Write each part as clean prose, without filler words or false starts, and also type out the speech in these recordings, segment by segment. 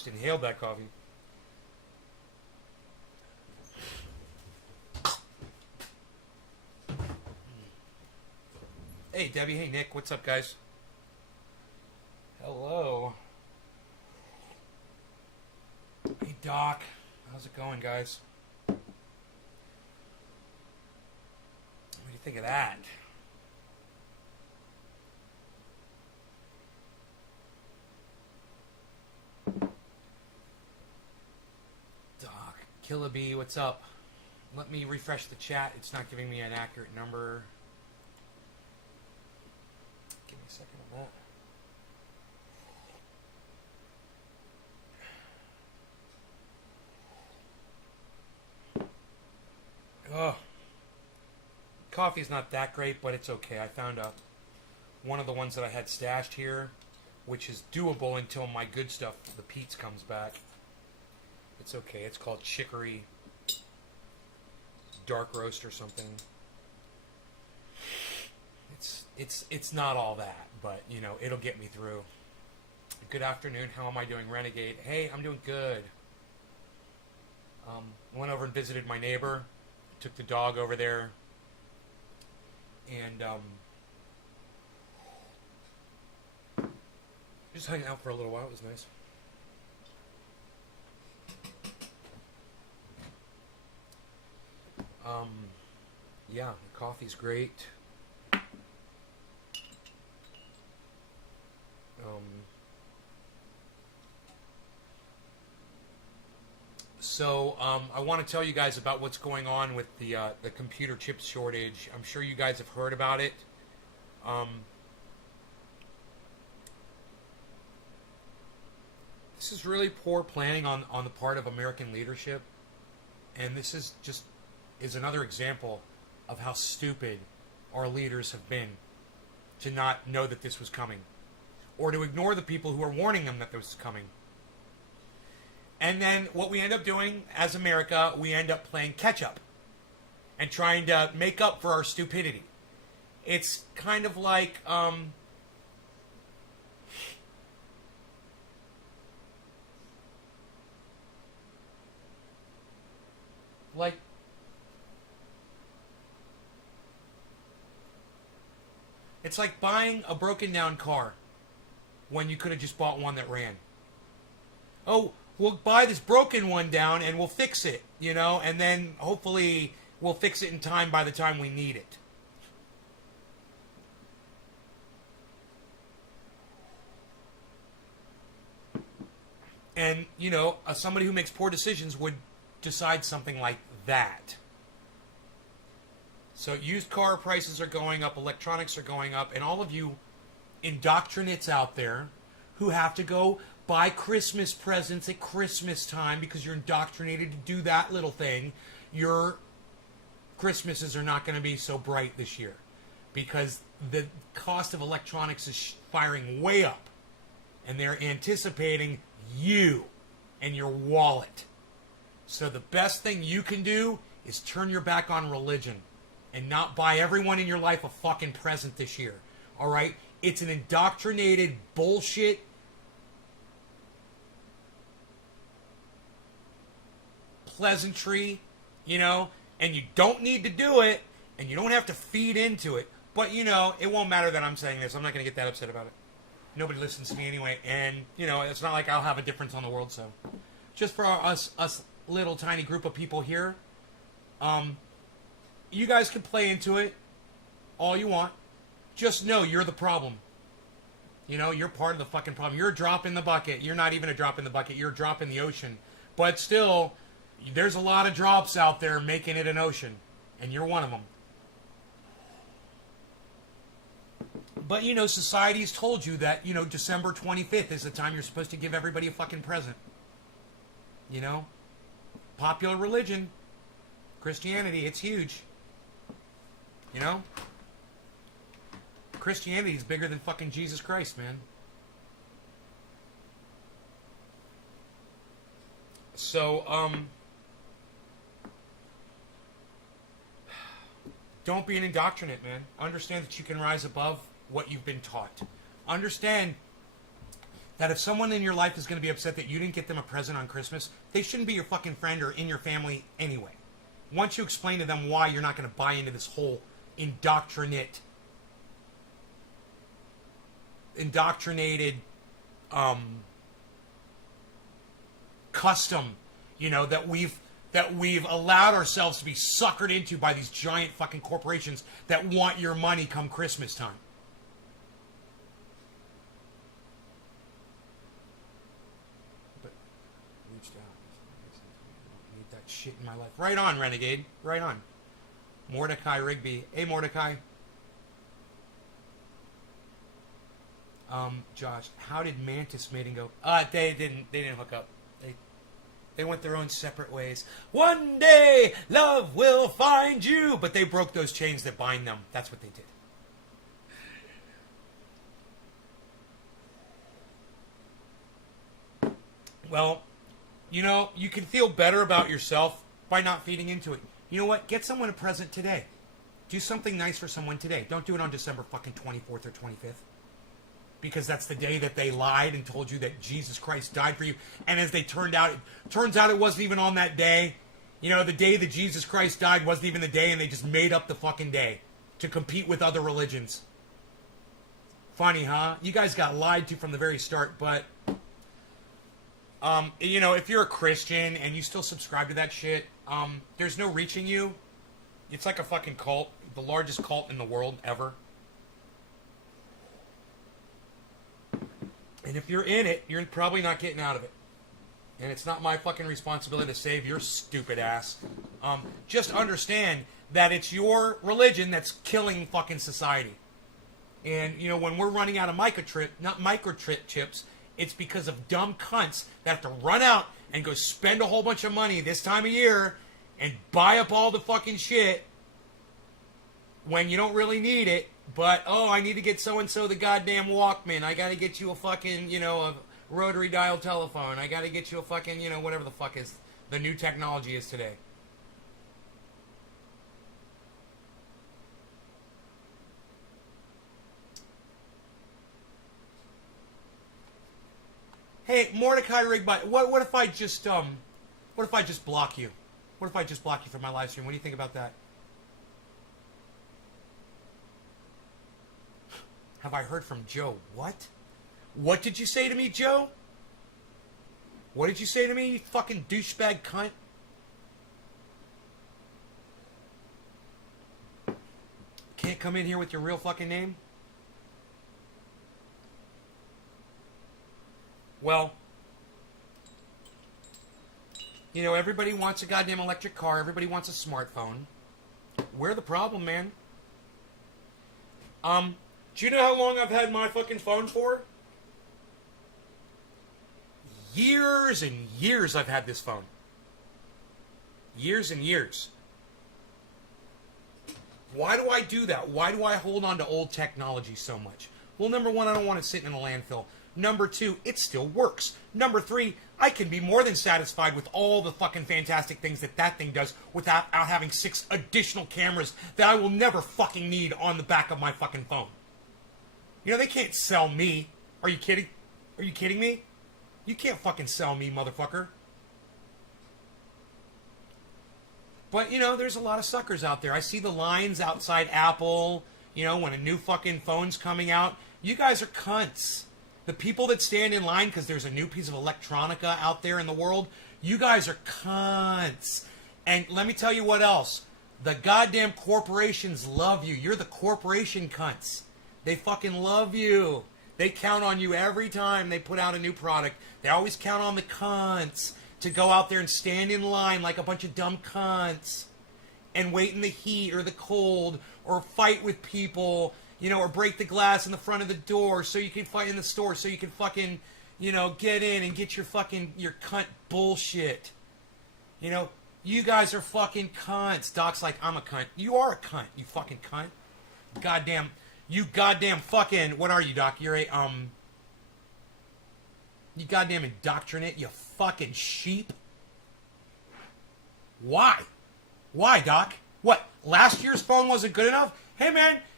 Just inhaled that coffee. Hey, Debbie. Hey, Nick. What's up, guys? Hello. Hey, Doc. How's it going, guys? What do you think of that? Doc. Killer Bee, what's up? Let me refresh the chat. It's not giving me an accurate number. Give me a second on that. Oh, coffee's not that great, but it's okay. I found one of the ones that I had stashed here, which is doable until my good stuff, the Pete's, comes back. It's okay. It's called Chicory Dark Roast or something. It's not all that, but you know, it'll get me through. Good afternoon. How am I doing, Renegade? Hey, I'm doing good. Went over and visited my neighbor. Took the dog over there, and just hanging out for a little while. It was nice. Yeah, the coffee's great. So I want to tell you guys about what's going on with the computer chip shortage. I'm sure you guys have heard about it. This is really poor planning on the part of American leadership, and this is another example of how stupid our leaders have been to not know that this was coming, or to ignore the people who are warning them that this was coming. And then what we end up doing as America, we end up playing catch up and trying to make up for our stupidity. It's kind of like it's like buying a broken down car when you could have just bought one that ran. Oh, we'll buy this broken one down and we'll fix it, you know, and then hopefully we'll fix it in time by the time we need it. And, you know, somebody who makes poor decisions would decide something like that. So used car prices are going up, electronics are going up, and all of you indoctrinates out there who have to go buy Christmas presents at Christmas time because you're indoctrinated to do that little thing, your Christmases are not going to be so bright this year because the cost of electronics is firing way up, and they're anticipating you and your wallet. So the best thing you can do is turn your back on religion and not buy everyone in your life a fucking present this year. All right? It's an indoctrinated bullshit pleasantry, you know, and you don't need to do it, and you don't have to feed into it. But, you know, it won't matter that I'm saying this. I'm not going to get that upset about it. Nobody listens to me anyway, and, you know, it's not like I'll have a difference on the world, so. Just for us little tiny group of people here, you guys can play into it all you want. Just know you're the problem. You know, you're part of the fucking problem. You're a drop in the bucket. You're not even a drop in the bucket. You're a drop in the ocean. But still, there's a lot of drops out there making it an ocean, and you're one of them. But, you know, society's told you that, you know, December 25th is the time you're supposed to give everybody a fucking present. You know? Popular religion. Christianity, it's huge. You know? Christianity is bigger than fucking Jesus Christ, man. So, don't be an indoctrinate, man. Understand that you can rise above what you've been taught. Understand that if someone in your life is going to be upset that you didn't get them a present on Christmas, they shouldn't be your fucking friend or in your family anyway. Once you explain to them why you're not going to buy into this whole indoctrinated custom, that we've allowed ourselves to be suckered into by these giant fucking corporations that want your money come Christmas time. But reached out. I need that shit in my life. Right on, Renegade. Right on. Mordecai Rigby. Hey, Mordecai. Josh, how did Mantis Mating go? They didn't hook up. They went their own separate ways. One day, love will find you. But they broke those chains that bind them. That's what they did. Well, you can feel better about yourself by not feeding into it. You know what? Get someone a present today. Do something nice for someone today. Don't do it on December fucking 24th or 25th. Because that's the day that they lied and told you that Jesus Christ died for you. And as they turns out it wasn't even on that day. The day that Jesus Christ died wasn't even the day, and they just made up the fucking day to compete with other religions. Funny, huh? You guys got lied to from the very start, but if you're a Christian and you still subscribe to that shit, there's no reaching you. It's like a fucking cult, the largest cult in the world ever. And if you're in it, you're probably not getting out of it. And it's not my fucking responsibility to save your stupid ass. Just understand that it's your religion that's killing fucking society. And, when we're running out of microchip chips, it's because of dumb cunts that have to run out and go spend a whole bunch of money this time of year and buy up all the fucking shit when you don't really need it. But, I need to get so-and-so the goddamn Walkman. I gotta get you a fucking, a rotary dial telephone. I gotta get you a fucking, whatever the fuck is the new technology is today. Hey, Mordecai Rigbot, what if I just block you? What if I just block you from my live stream? What do you think about that? Have I heard from Joe? What? What did you say to me, Joe? What did you say to me, you fucking douchebag cunt? Can't come in here with your real fucking name? Well, everybody wants a goddamn electric car. Everybody wants a smartphone. We're the problem, man. Do you know how long I've had my fucking phone for? Years and years I've had this phone. Years and years. Why do I do that? Why do I hold on to old technology so much? Well, number one, I don't want it sitting in a landfill. Number two, it still works. Number three, I can be more than satisfied with all the fucking fantastic things that thing does without having 6 additional cameras that I will never fucking need on the back of my fucking phone. They can't sell me. Are you kidding? Are you kidding me? You can't fucking sell me, motherfucker. But, there's a lot of suckers out there. I see the lines outside Apple, when a new fucking phone's coming out. You guys are cunts. The people that stand in line because there's a new piece of electronica out there in the world, you guys are cunts. And let me tell you what else. The goddamn corporations love you. You're the corporation cunts. They fucking love you. They count on you every time they put out a new product. They always count on the cunts to go out there and stand in line like a bunch of dumb cunts and wait in the heat or the cold or fight with people, or break the glass in the front of the door so you can fight in the store so you can fucking, get in and get your cunt bullshit. You guys are fucking cunts. Doc's like, I'm a cunt. You are a cunt, you fucking cunt. You goddamn fucking, what are you, Doc? You're a, you goddamn indoctrinate, you fucking sheep. Why? Why, Doc? What, last year's phone wasn't good enough? Hey, man,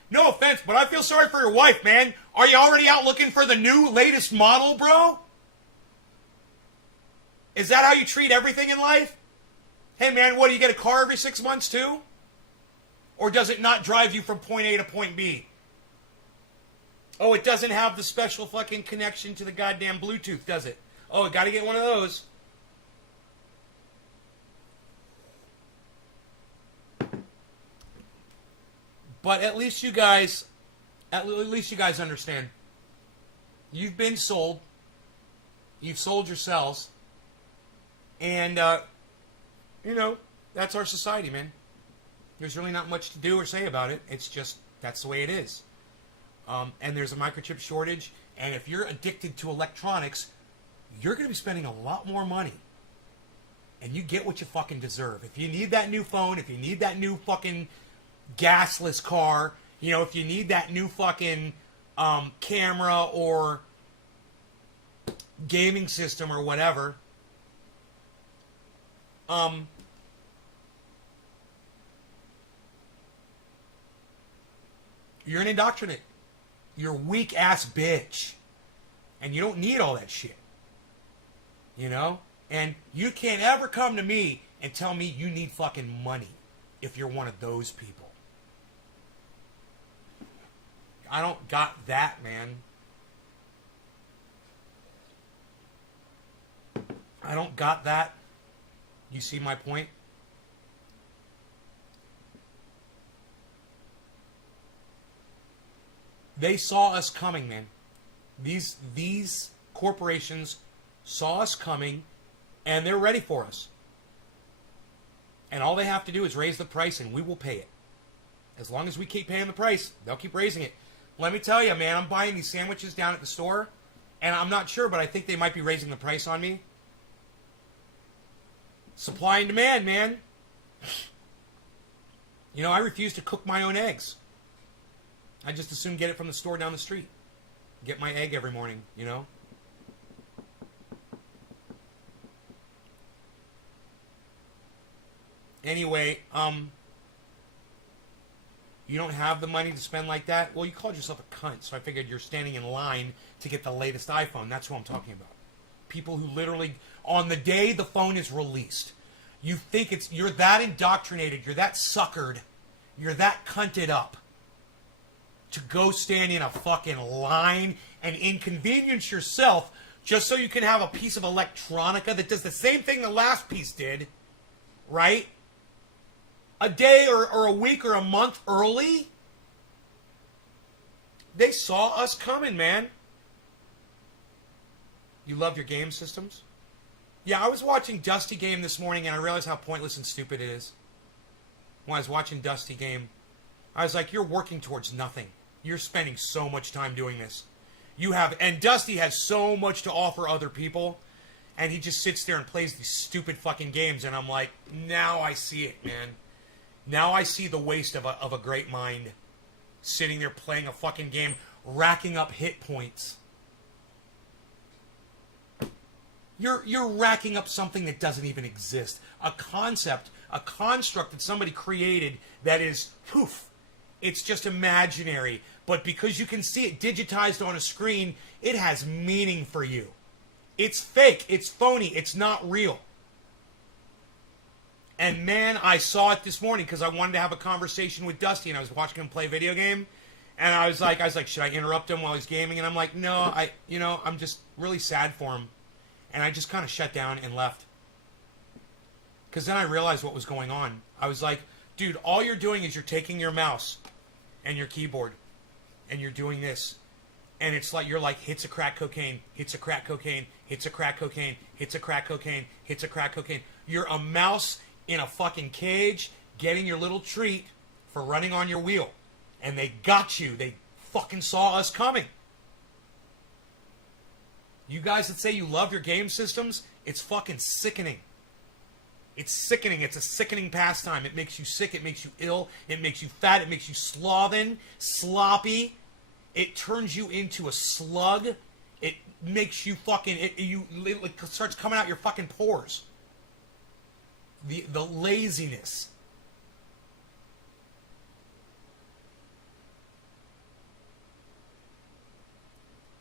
No offense, but I feel sorry for your wife, man. Are you already out looking for the new, latest model, bro? Is that how you treat everything in life? Hey, man, what, do you get a car every 6 months, too? Or does it not drive you from point A to point B? Oh, it doesn't have the special fucking connection to the goddamn Bluetooth, does it? Oh, gotta get one of those. But at least you guys understand. You've been sold. You've sold yourselves. And, that's our society, man. There's really not much to do or say about it. It's just, that's the way it is. And there's a microchip shortage. And if you're addicted to electronics, you're going to be spending a lot more money. And you get what you fucking deserve. If you need that new phone, if you need that new fucking gasless car, if you need that new fucking camera or gaming system or whatever, you're an indoctrinate. You're a weak ass bitch. And you don't need all that shit. And you can't ever come to me and tell me you need fucking money if you're one of those people. I don't got that, man. I don't got that. You see my point? They saw us coming, man. These corporations saw us coming, and they're ready for us. And all they have to do is raise the price, and we will pay it. As long as we keep paying the price, they'll keep raising it. Let me tell you, man, I'm buying these sandwiches down at the store, and I'm not sure, but I think they might be raising the price on me. Supply and demand, man. I refuse to cook my own eggs. I just as soon get it from the store down the street. Get my egg every morning, Anyway, you don't have the money to spend like that? Well, you called yourself a cunt, so I figured you're standing in line to get the latest iPhone. That's who I'm talking about. People who literally, on the day the phone is released, you think you're that indoctrinated, you're that suckered, you're that cunted up to go stand in a fucking line and inconvenience yourself just so you can have a piece of electronica that does the same thing the last piece did, right? A day or a week or a month early. They saw us coming, man. You love your game systems? Yeah, I was watching Dusty Game this morning and I realized how pointless and stupid it is. When I was watching Dusty Game, I was like, you're working towards nothing. You're spending so much time doing this. And Dusty has so much to offer other people, and he just sits there and plays these stupid fucking games, and I'm like, now I see it, man. Now I see the waste of a great mind sitting there playing a fucking game, racking up hit points. You're racking up something that doesn't even exist. A concept, a construct that somebody created that is, poof, it's just imaginary. But because you can see it digitized on a screen, it has meaning for you. It's fake. It's phony. It's not real. And man, I saw it this morning because I wanted to have a conversation with Dusty, and I was watching him play a video game. And I was like, should I interrupt him while he's gaming? And I'm like, no, I'm just really sad for him. And I just kind of shut down and left. Because then I realized what was going on. I was like, dude, all you're doing is you're taking your mouse and your keyboard and you're doing this. And it's like, you're like, hits of crack cocaine, hits of crack cocaine, hits of crack cocaine, hits of crack cocaine, hits of crack cocaine. You're a mouse in a fucking cage getting your little treat for running on your wheel. And they got you. They fucking saw us coming. You guys that say you love your game systems, it's fucking sickening. It's sickening. It's a sickening pastime. It makes you sick. It makes you ill. It makes you fat. It makes you sloppy. It turns you into a slug. It makes you fucking... It starts coming out your fucking pores. The laziness.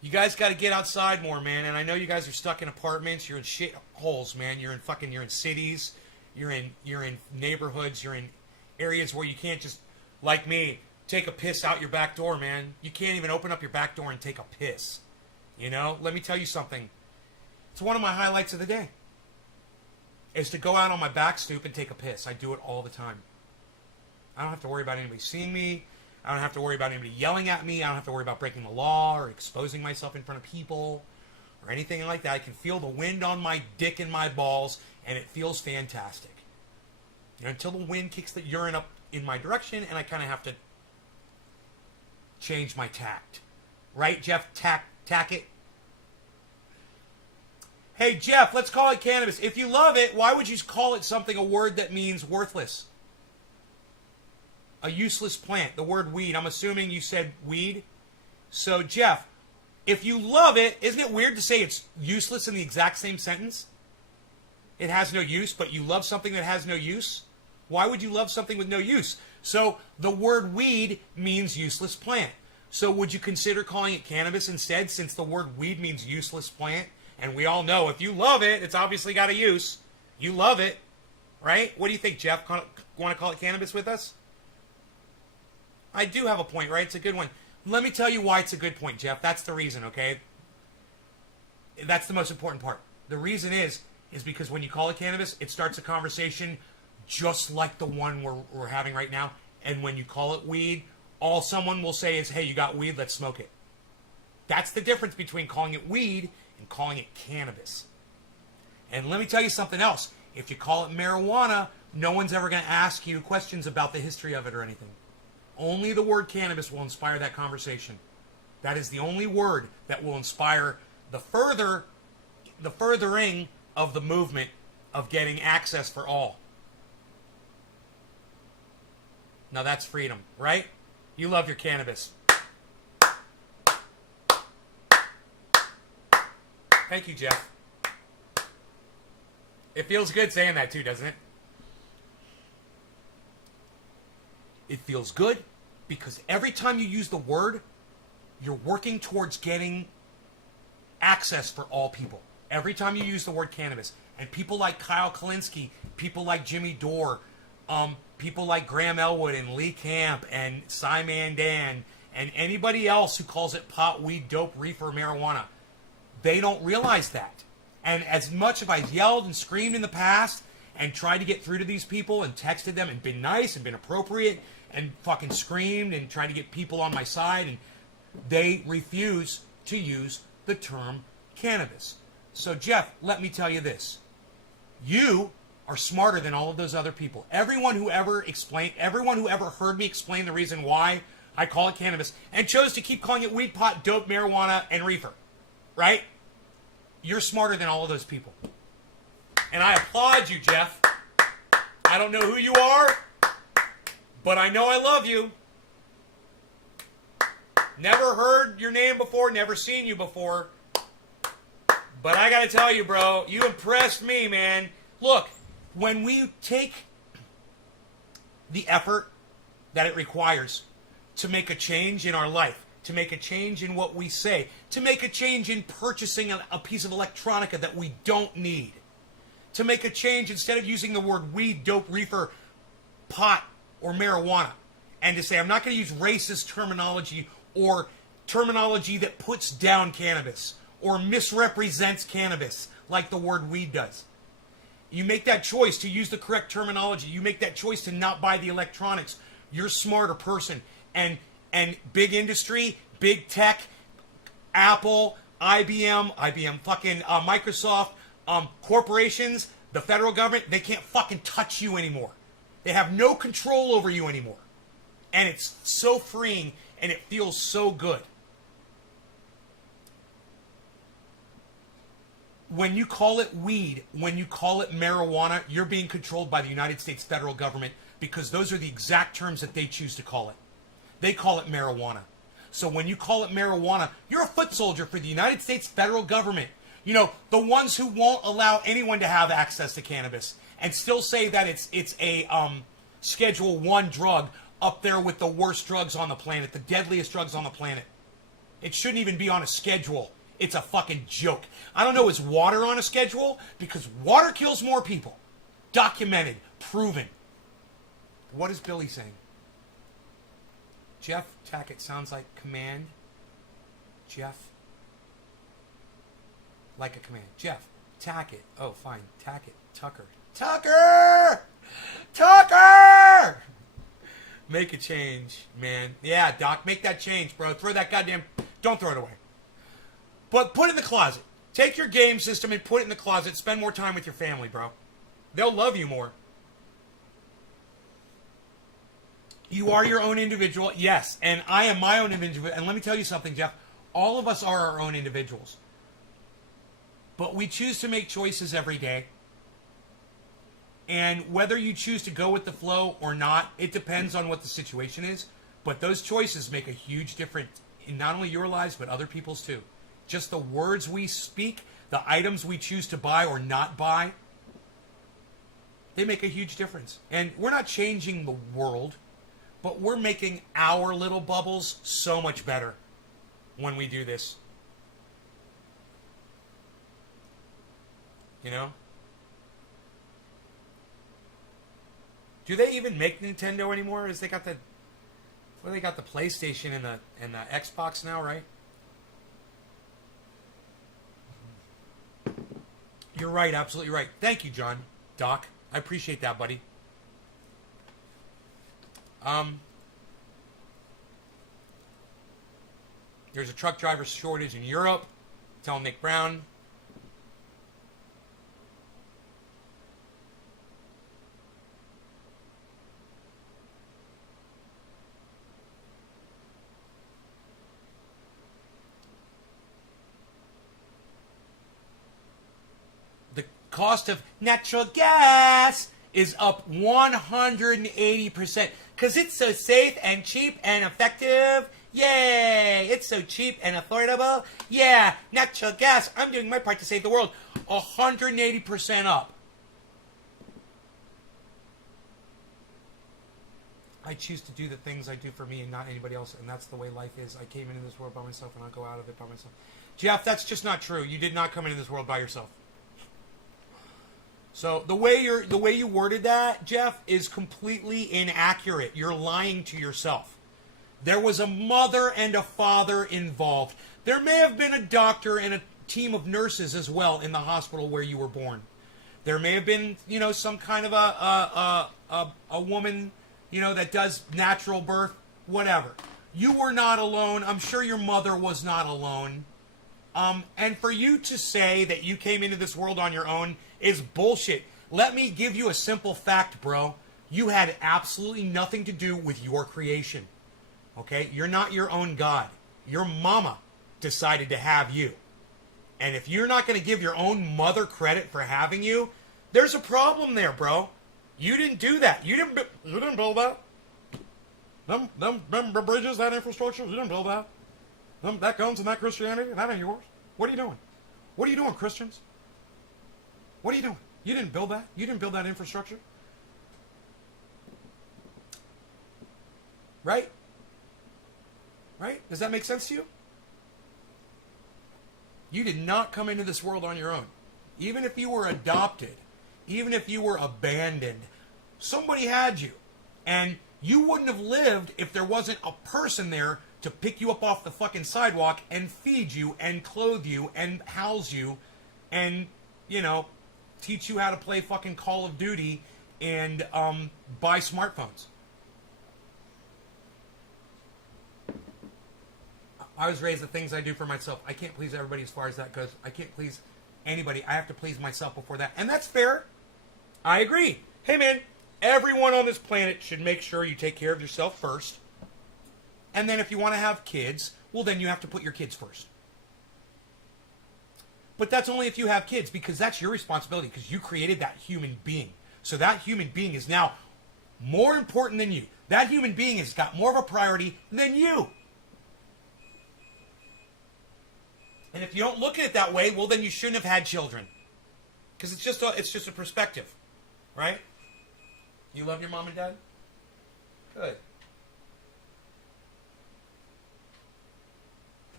You guys got to get outside more, man. And I know you guys are stuck in apartments. You're in shit holes, man. You're in cities. You're in neighborhoods. You're in areas where you can't just, like me, take a piss out your back door, man. You can't even open up your back door and take a piss. You know? Let me tell you something. It's one of my highlights of the day. Is to go out on my back stoop and take a piss. I do it all the time. I don't have to worry about anybody seeing me. I don't have to worry about anybody yelling at me. I don't have to worry about breaking the law or exposing myself in front of people or anything like that. I can feel the wind on my dick and my balls, and it feels fantastic. You know, until the wind kicks the urine up in my direction, and I kind of have to change my tact. Right, Jeff? Tack it. Hey, Jeff, let's call it cannabis. If you love it, why would you call it something, a word that means worthless? A useless plant. The word weed. I'm assuming you said weed. So, Jeff, if you love it, isn't it weird to say it's useless in the exact same sentence? It has no use, but you love something that has no use? Why would you love something with no use? So, the word weed means useless plant. So, would you consider calling it cannabis instead, since the word weed means useless plant? And we all know if you love it, it's obviously got a use. You love it, right? What do you think, Jeff? Want to call it cannabis with us? I do have a point, right? It's a good one. Let me tell you why it's a good point, Jeff. That's the reason, okay? That's the most important part. The reason is because when you call it cannabis, it starts a conversation just like the one we're having right now. And when you call it weed, all someone will say is, hey, you got weed, let's smoke it. That's the difference between calling it weed and calling it cannabis. And let me tell you something else. If you call it marijuana, no one's ever going to ask you questions about the history of it or anything. Only the word cannabis will inspire that conversation. That is the only word that will inspire the furthering of the movement of getting access for all. Now that's freedom, right? You love your cannabis. Thank you, Jeff. It feels good saying that too, doesn't it? It feels good because every time you use the word, you're working towards getting access for all people. Every time you use the word cannabis. And people like Kyle Kalinske, people like Jimmy Dore, people like Graham Elwood and Lee Camp and Simon Dan and anybody else who calls it pot, weed, dope, reefer, marijuana, they don't realize that. And as much as I've yelled and screamed in the past and tried to get through to these people and texted them and been nice and been appropriate and fucking screamed and tried to get people on my side, and they refuse to use the term cannabis. So, Jeff, let me tell you this. You are smarter than all of those other people. Everyone who ever heard me explain the reason why I call it cannabis and chose to keep calling it weed, pot, dope, marijuana, and reefer, right? You're smarter than all of those people. And I applaud you, Jeff. I don't know who you are, but I know I love you. Never heard your name before, never seen you before. But I gotta tell you, bro, you impressed me, man. Look, when we take the effort that it requires to make a change in our life, to make a change in what we say, to make a change in purchasing a piece of electronica that we don't need, to make a change instead of using the word weed, dope, reefer, pot, or marijuana, and to say, I'm not going to use racist terminology or terminology that puts down cannabis or misrepresents cannabis like the word weed does. You make that choice to use the correct terminology. You make that choice to not buy the electronics. You're a smarter person. And big industry, big tech, Apple, IBM, Microsoft, corporations, the federal government, they can't fucking touch you anymore. They have no control over you anymore. And it's so freeing and it feels so good. When you call it weed, when you call it marijuana, you're being controlled by the United States federal government because those are the exact terms that they choose to call it. They call it marijuana. So when you call it marijuana, you're a foot soldier for the United States federal government. You know, the ones who won't allow anyone to have access to cannabis and still say that it's a Schedule 1 drug up there with the worst drugs on the planet, the deadliest drugs on the planet. It shouldn't even be on a schedule. It's a fucking joke. I don't know, is water on a schedule? Because water kills more people. Documented. Proven. What is Billy saying? Jeff Tackett sounds like command. Jeff. Like a command. Jeff. Tackett. Oh, fine. Tackett. Tucker. Tucker! Tucker! Make a change, man. Yeah, Doc, make that change, bro. Throw that goddamn... Don't throw it away. But put it in the closet. Take your game system and put it in the closet. Spend more time with your family, bro. They'll love you more. You are your own individual. Yes, and I am my own individual. And let me tell you something, Jeff. All of us are our own individuals. But we choose to make choices every day. And whether you choose to go with the flow or not, it depends on what the situation is. But those choices make a huge difference in not only your lives, but other people's too. Just the words we speak, the items we choose to buy or not buy, they make a huge difference. And we're not changing the world, but we're making our little bubbles so much better when we do this. You know? Do they even make Nintendo anymore? Is they got the they got the PlayStation and the Xbox now, right? You're right, absolutely right. Thank you, John. Doc. I appreciate that, buddy. There's a truck driver shortage in Europe. Tell Nick Brown. The cost of natural gas is up 180% because it's so safe and cheap and effective. Yay! It's so cheap and affordable. Yeah, natural gas. I'm doing my part to save the world. 180% up. I choose to do the things I do for me and not anybody else, and that's the way life is. I came into this world by myself, and I'll go out of it by myself. Jeff, that's just not true. You did not come into this world by yourself. So the way you worded that, Jeff, is completely inaccurate. You're lying to yourself. There was a mother and a father involved. There may have been a doctor and a team of nurses as well in the hospital where you were born. There may have been, some kind of a woman, that does natural birth, whatever. You were not alone. I'm sure your mother was not alone. And for you to say that you came into this world on your own is bullshit. Let me give you a simple fact, bro. You had absolutely nothing to do with your creation. Okay? You're not your own God. Your mama decided to have you. And if you're not going to give your own mother credit for having you, there's a problem there, bro. You didn't do that. You didn't build that. Them bridges, that infrastructure, you didn't build that. That guns and that Christianity, that ain't yours. What are you doing? What are you doing, Christians? What are you doing? You didn't build that. You didn't build that infrastructure. Right? Right? Does that make sense to you? You did not come into this world on your own. Even if you were adopted, even if you were abandoned, somebody had you. And you wouldn't have lived if there wasn't a person there to pick you up off the fucking sidewalk and feed you and clothe you and house you and, teach you how to play fucking Call of Duty and buy smartphones. I was raised the things I do for myself. I can't please everybody as far as that goes. I can't please anybody. I have to please myself before that. And that's fair. I agree. Hey, man, everyone on this planet should make sure you take care of yourself first. And then if you want to have kids, well, then you have to put your kids first. But that's only if you have kids, because that's your responsibility, because you created that human being. So that human being is now more important than you. That human being has got more of a priority than you. And if you don't look at it that way, well, then you shouldn't have had children. Because it's just a perspective. Right? You love your mom and dad? Good.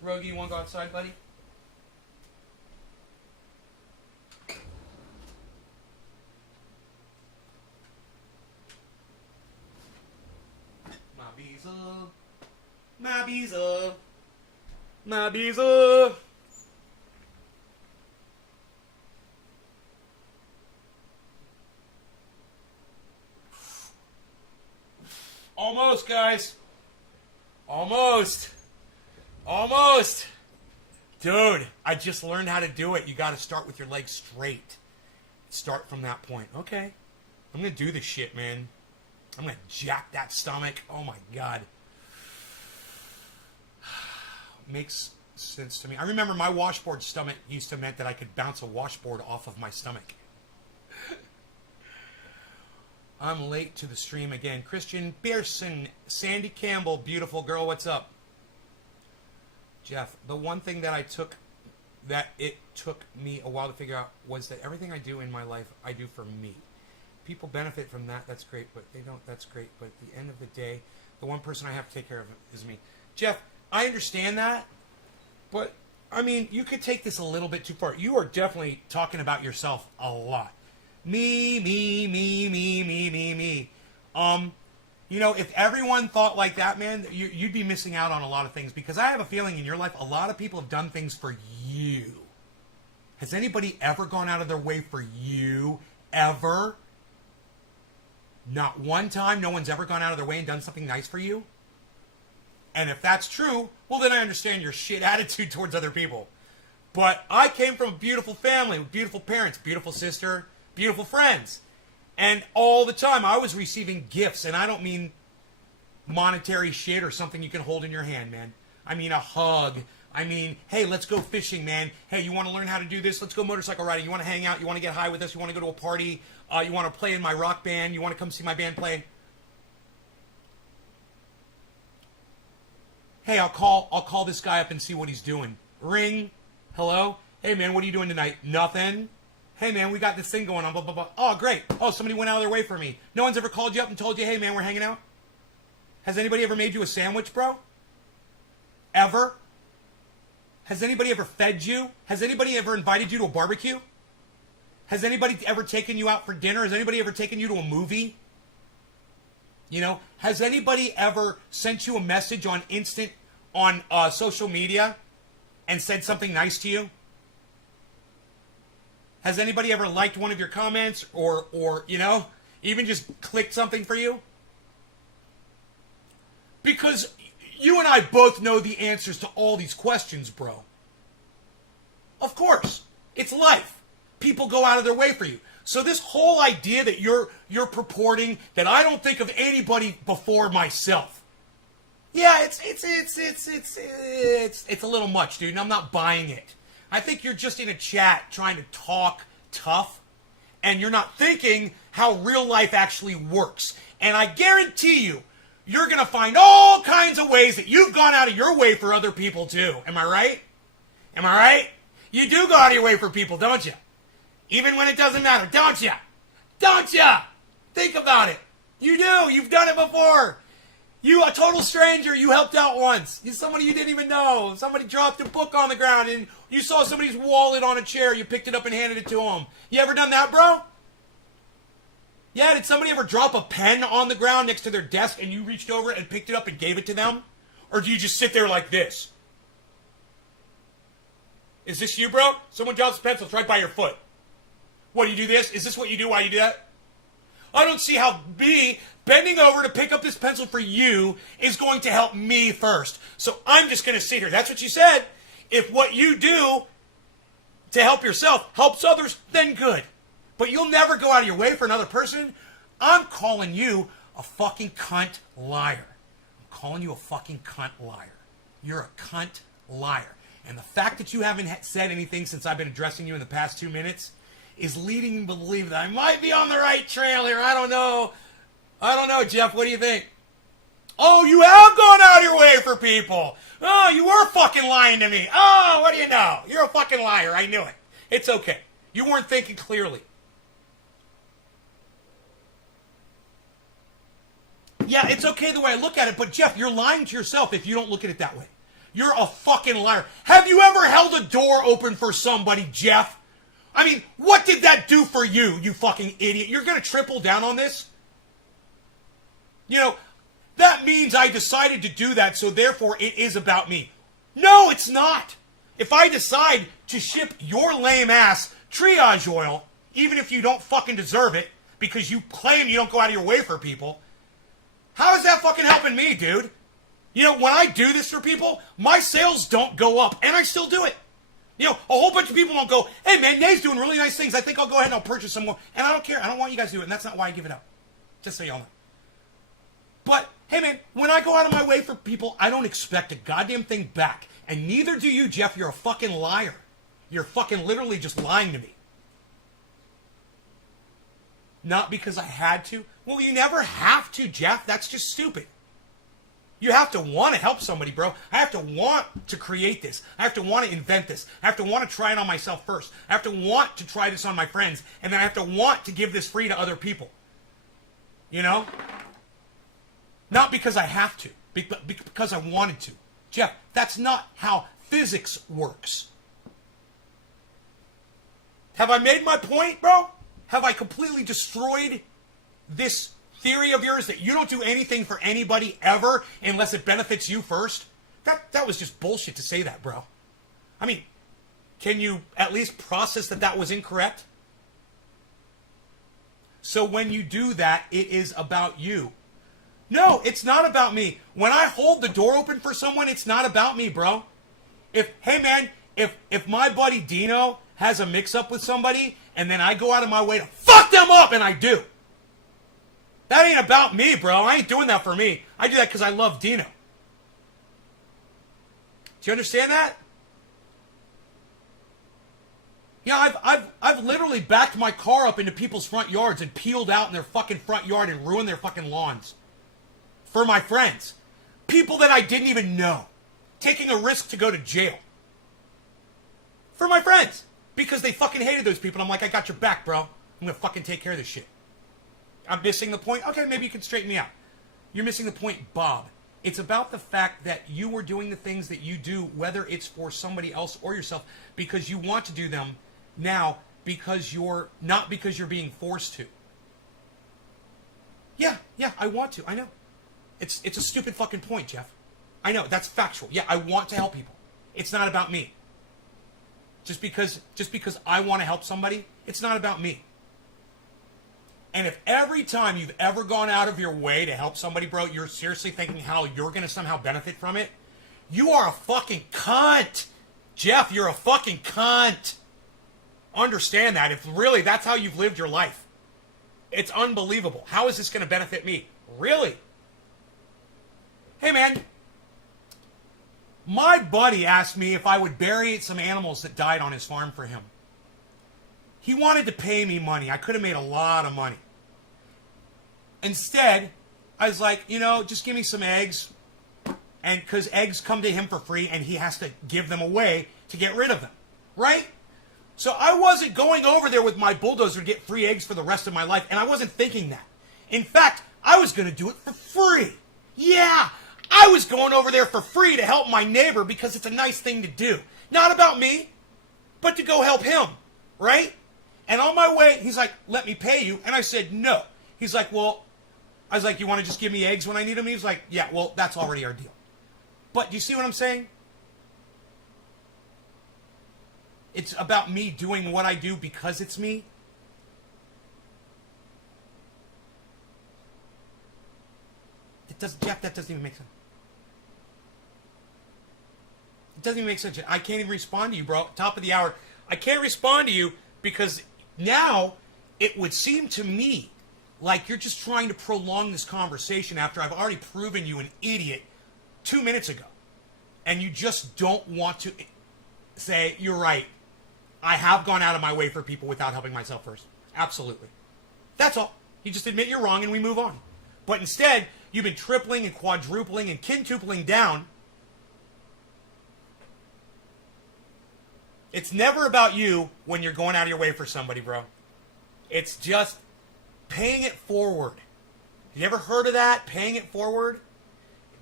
Rogie, you want to go outside, buddy? My Beezle. My Beezle. My Beezle. Almost, guys. Almost. Almost. Dude, I just learned how to do it. You got to start with your legs straight. Start from that point. Okay. I'm going to do this shit, man. I'm going to jack that stomach. Oh, my God. Makes sense to me. I remember my washboard stomach used to meant that I could bounce a washboard off of my stomach. I'm late to the stream again. Christian Pearson, Sandy Campbell, beautiful girl, what's up? Jeff, the one thing that it took me a while to figure out was that everything I do in my life, I do for me. People benefit from that, that's great, but they don't, that's great. But at the end of the day, the one person I have to take care of is me. Jeff, I understand that, but, I mean, you could take this a little bit too far. You are definitely talking about yourself a lot. Me. You know, if everyone thought like that, man, you'd be missing out on a lot of things. Because I have a feeling in your life, a lot of people have done things for you. Has anybody ever gone out of their way for you? Ever? Not one time. No one's ever gone out of their way and done something nice for you? And if that's true, well, then I understand your shit attitude towards other people. But I came from a beautiful family with beautiful parents, beautiful sister, beautiful friends. And all the time I was receiving gifts, and I don't mean monetary shit or something you can hold in your hand, man. I mean a hug. I mean, hey, let's go fishing, man. Hey, you want to learn how to do this? Let's go motorcycle riding. You want to hang out? You want to get high with us? You want to go to a party? You want to play in my rock band? You want to come see my band play? Hey, I'll call this guy up and see what he's doing. Ring. Hello? Hey, man, what are you doing tonight? Nothing. Hey, man, we got this thing going on, blah, blah, blah. Oh, great. Oh, somebody went out of their way for me. No one's ever called you up and told you, hey, man, we're hanging out? Has anybody ever made you a sandwich, bro? Ever? Has anybody ever fed you? Has anybody ever invited you to a barbecue? Has anybody ever taken you out for dinner? Has anybody ever taken you to a movie? You know, has anybody ever sent you a message on social media and said something nice to you? Has anybody ever liked one of your comments or you know, even just clicked something for you? Because you and I both know the answers to all these questions, bro. Of course. It's life. People go out of their way for you. So this whole idea that you're purporting that I don't think of anybody before myself. Yeah, it's a little much, dude, and I'm not buying it. I think you're just in a chat trying to talk tough, and you're not thinking how real life actually works. And I guarantee you, you're going to find all kinds of ways that you've gone out of your way for other people too. Am I right? Am I right? You do go out of your way for people, don't you? Even when it doesn't matter, don't you? Don't you? Think about it. You do. You've done it before. You, a total stranger, you helped out once. You, somebody you didn't even know. Somebody dropped a book on the ground and you saw somebody's wallet on a chair. You picked it up and handed it to them. You ever done that, bro? Yeah, did somebody ever drop a pen on the ground next to their desk and you reached over and picked it up and gave it to them? Or do you just sit there like this? Is this you, bro? Someone drops a pencil, it's right by your foot. What, do you do this? Is this what you do while you do that? I don't see how me bending over to pick up this pencil for you is going to help me first. So I'm just going to sit here. That's what you said. If what you do to help yourself helps others, then good. But you'll never go out of your way for another person. I'm calling you a fucking cunt liar. I'm calling you a fucking cunt liar. You're a cunt liar. And the fact that you haven't said anything since I've been addressing you in the past 2 minutes is leading me to believe that I might be on the right trail here. I don't know. I don't know, Jeff. What do you think? Oh, you have gone out of your way for people. Oh, you were fucking lying to me. Oh, what do you know? You're a fucking liar. I knew it. It's okay. You weren't thinking clearly. Yeah, it's okay the way I look at it, but Jeff, you're lying to yourself if you don't look at it that way. You're a fucking liar. Have you ever held a door open for somebody, Jeff? I mean, what did that do for you, you fucking idiot? You're going to triple down on this? You know, that means I decided to do that, so therefore it is about me. No, it's not. If I decide to ship your lame ass triage oil, even if you don't fucking deserve it, because you claim you don't go out of your way for people, how is that fucking helping me, dude? You know, when I do this for people, my sales don't go up, and I still do it. You know, a whole bunch of people don't go, hey man, Nay's doing really nice things. I think I'll go ahead and I'll purchase some more. And I don't care. I don't want you guys to do it, and that's not why I give it up. Just so y'all know. But, hey man, when I go out of my way for people, I don't expect a goddamn thing back. And neither do you, Jeff. You're a fucking liar. You're fucking literally just lying to me. Not because I had to. Well, you never have to, Jeff. That's just stupid. You have to want to help somebody, bro. I have to want to create this. I have to want to invent this. I have to want to try it on myself first. I have to want to try this on my friends. And then I have to want to give this free to other people. You know? Not because I have to. Because I wanted to. Jeff, that's not how physics works. Have I made my point, bro? Have I completely destroyed this theory of yours that you don't do anything for anybody ever unless it benefits you first? That was just bullshit to say that, bro. I mean, can you at least process that that was incorrect? So when you do that, it is about you. No, it's not about me. When I hold the door open for someone, it's not about me, bro. Hey man, if my buddy Dino has a mix-up with somebody, and then I go out of my way to fuck them up, and I do. That ain't about me, bro. I ain't doing that for me. I do that because I love Dino. Do you understand that? Yeah, I've literally backed my car up into people's front yards and peeled out in their fucking front yard and ruined their fucking lawns. For my friends. People that I didn't even know. Taking a risk to go to jail. For my friends. Because they fucking hated those people. I'm like, I got your back, bro. I'm gonna fucking take care of this shit. I'm missing the point. Okay, maybe you can straighten me out. You're missing the point, Bob. It's about the fact that you were doing the things that you do, whether it's for somebody else or yourself, because you want to do them now, because you're not because you're being forced to. Yeah, I want to. I know. It's a stupid fucking point, Jeff. I know, that's factual. Yeah, I want to help people. It's not about me. Just because I want to help somebody, it's not about me. And if every time you've ever gone out of your way to help somebody, bro, you're seriously thinking how you're going to somehow benefit from it, you are a fucking cunt. Jeff, you're a fucking cunt. Understand that. If really that's how you've lived your life. It's unbelievable. How is this going to benefit me? Really? Hey, man. My buddy asked me if I would bury some animals that died on his farm for him. He wanted to pay me money. I could have made a lot of money. Instead, I was like, just give me some eggs. And because eggs come to him for free and he has to give them away to get rid of them. Right? So I wasn't going over there with my bulldozer to get free eggs for the rest of my life. And I wasn't thinking that. In fact, I was going to do it for free. Yeah, I was going over there for free to help my neighbor because it's a nice thing to do. Not about me, but to go help him. Right? And on my way, he's like, let me pay you. And I said, no. He's like, well, I was like, you want to just give me eggs when I need them? He was like, yeah, well, that's already our deal. But do you see what I'm saying? It's about me doing what I do because it's me. Jeff, that doesn't even make sense. It doesn't even make sense. I can't even respond to you, bro. Top of the hour. I can't respond to you because now it would seem to me like you're just trying to prolong this conversation after I've already proven you an idiot 2 minutes ago. And you just don't want to say, you're right. I have gone out of my way for people without helping myself first. Absolutely. That's all. You just admit you're wrong and we move on. But instead, you've been tripling and quadrupling and quintupling down. It's never about you when you're going out of your way for somebody, bro. It's just paying it forward. You ever heard of that? Paying it forward?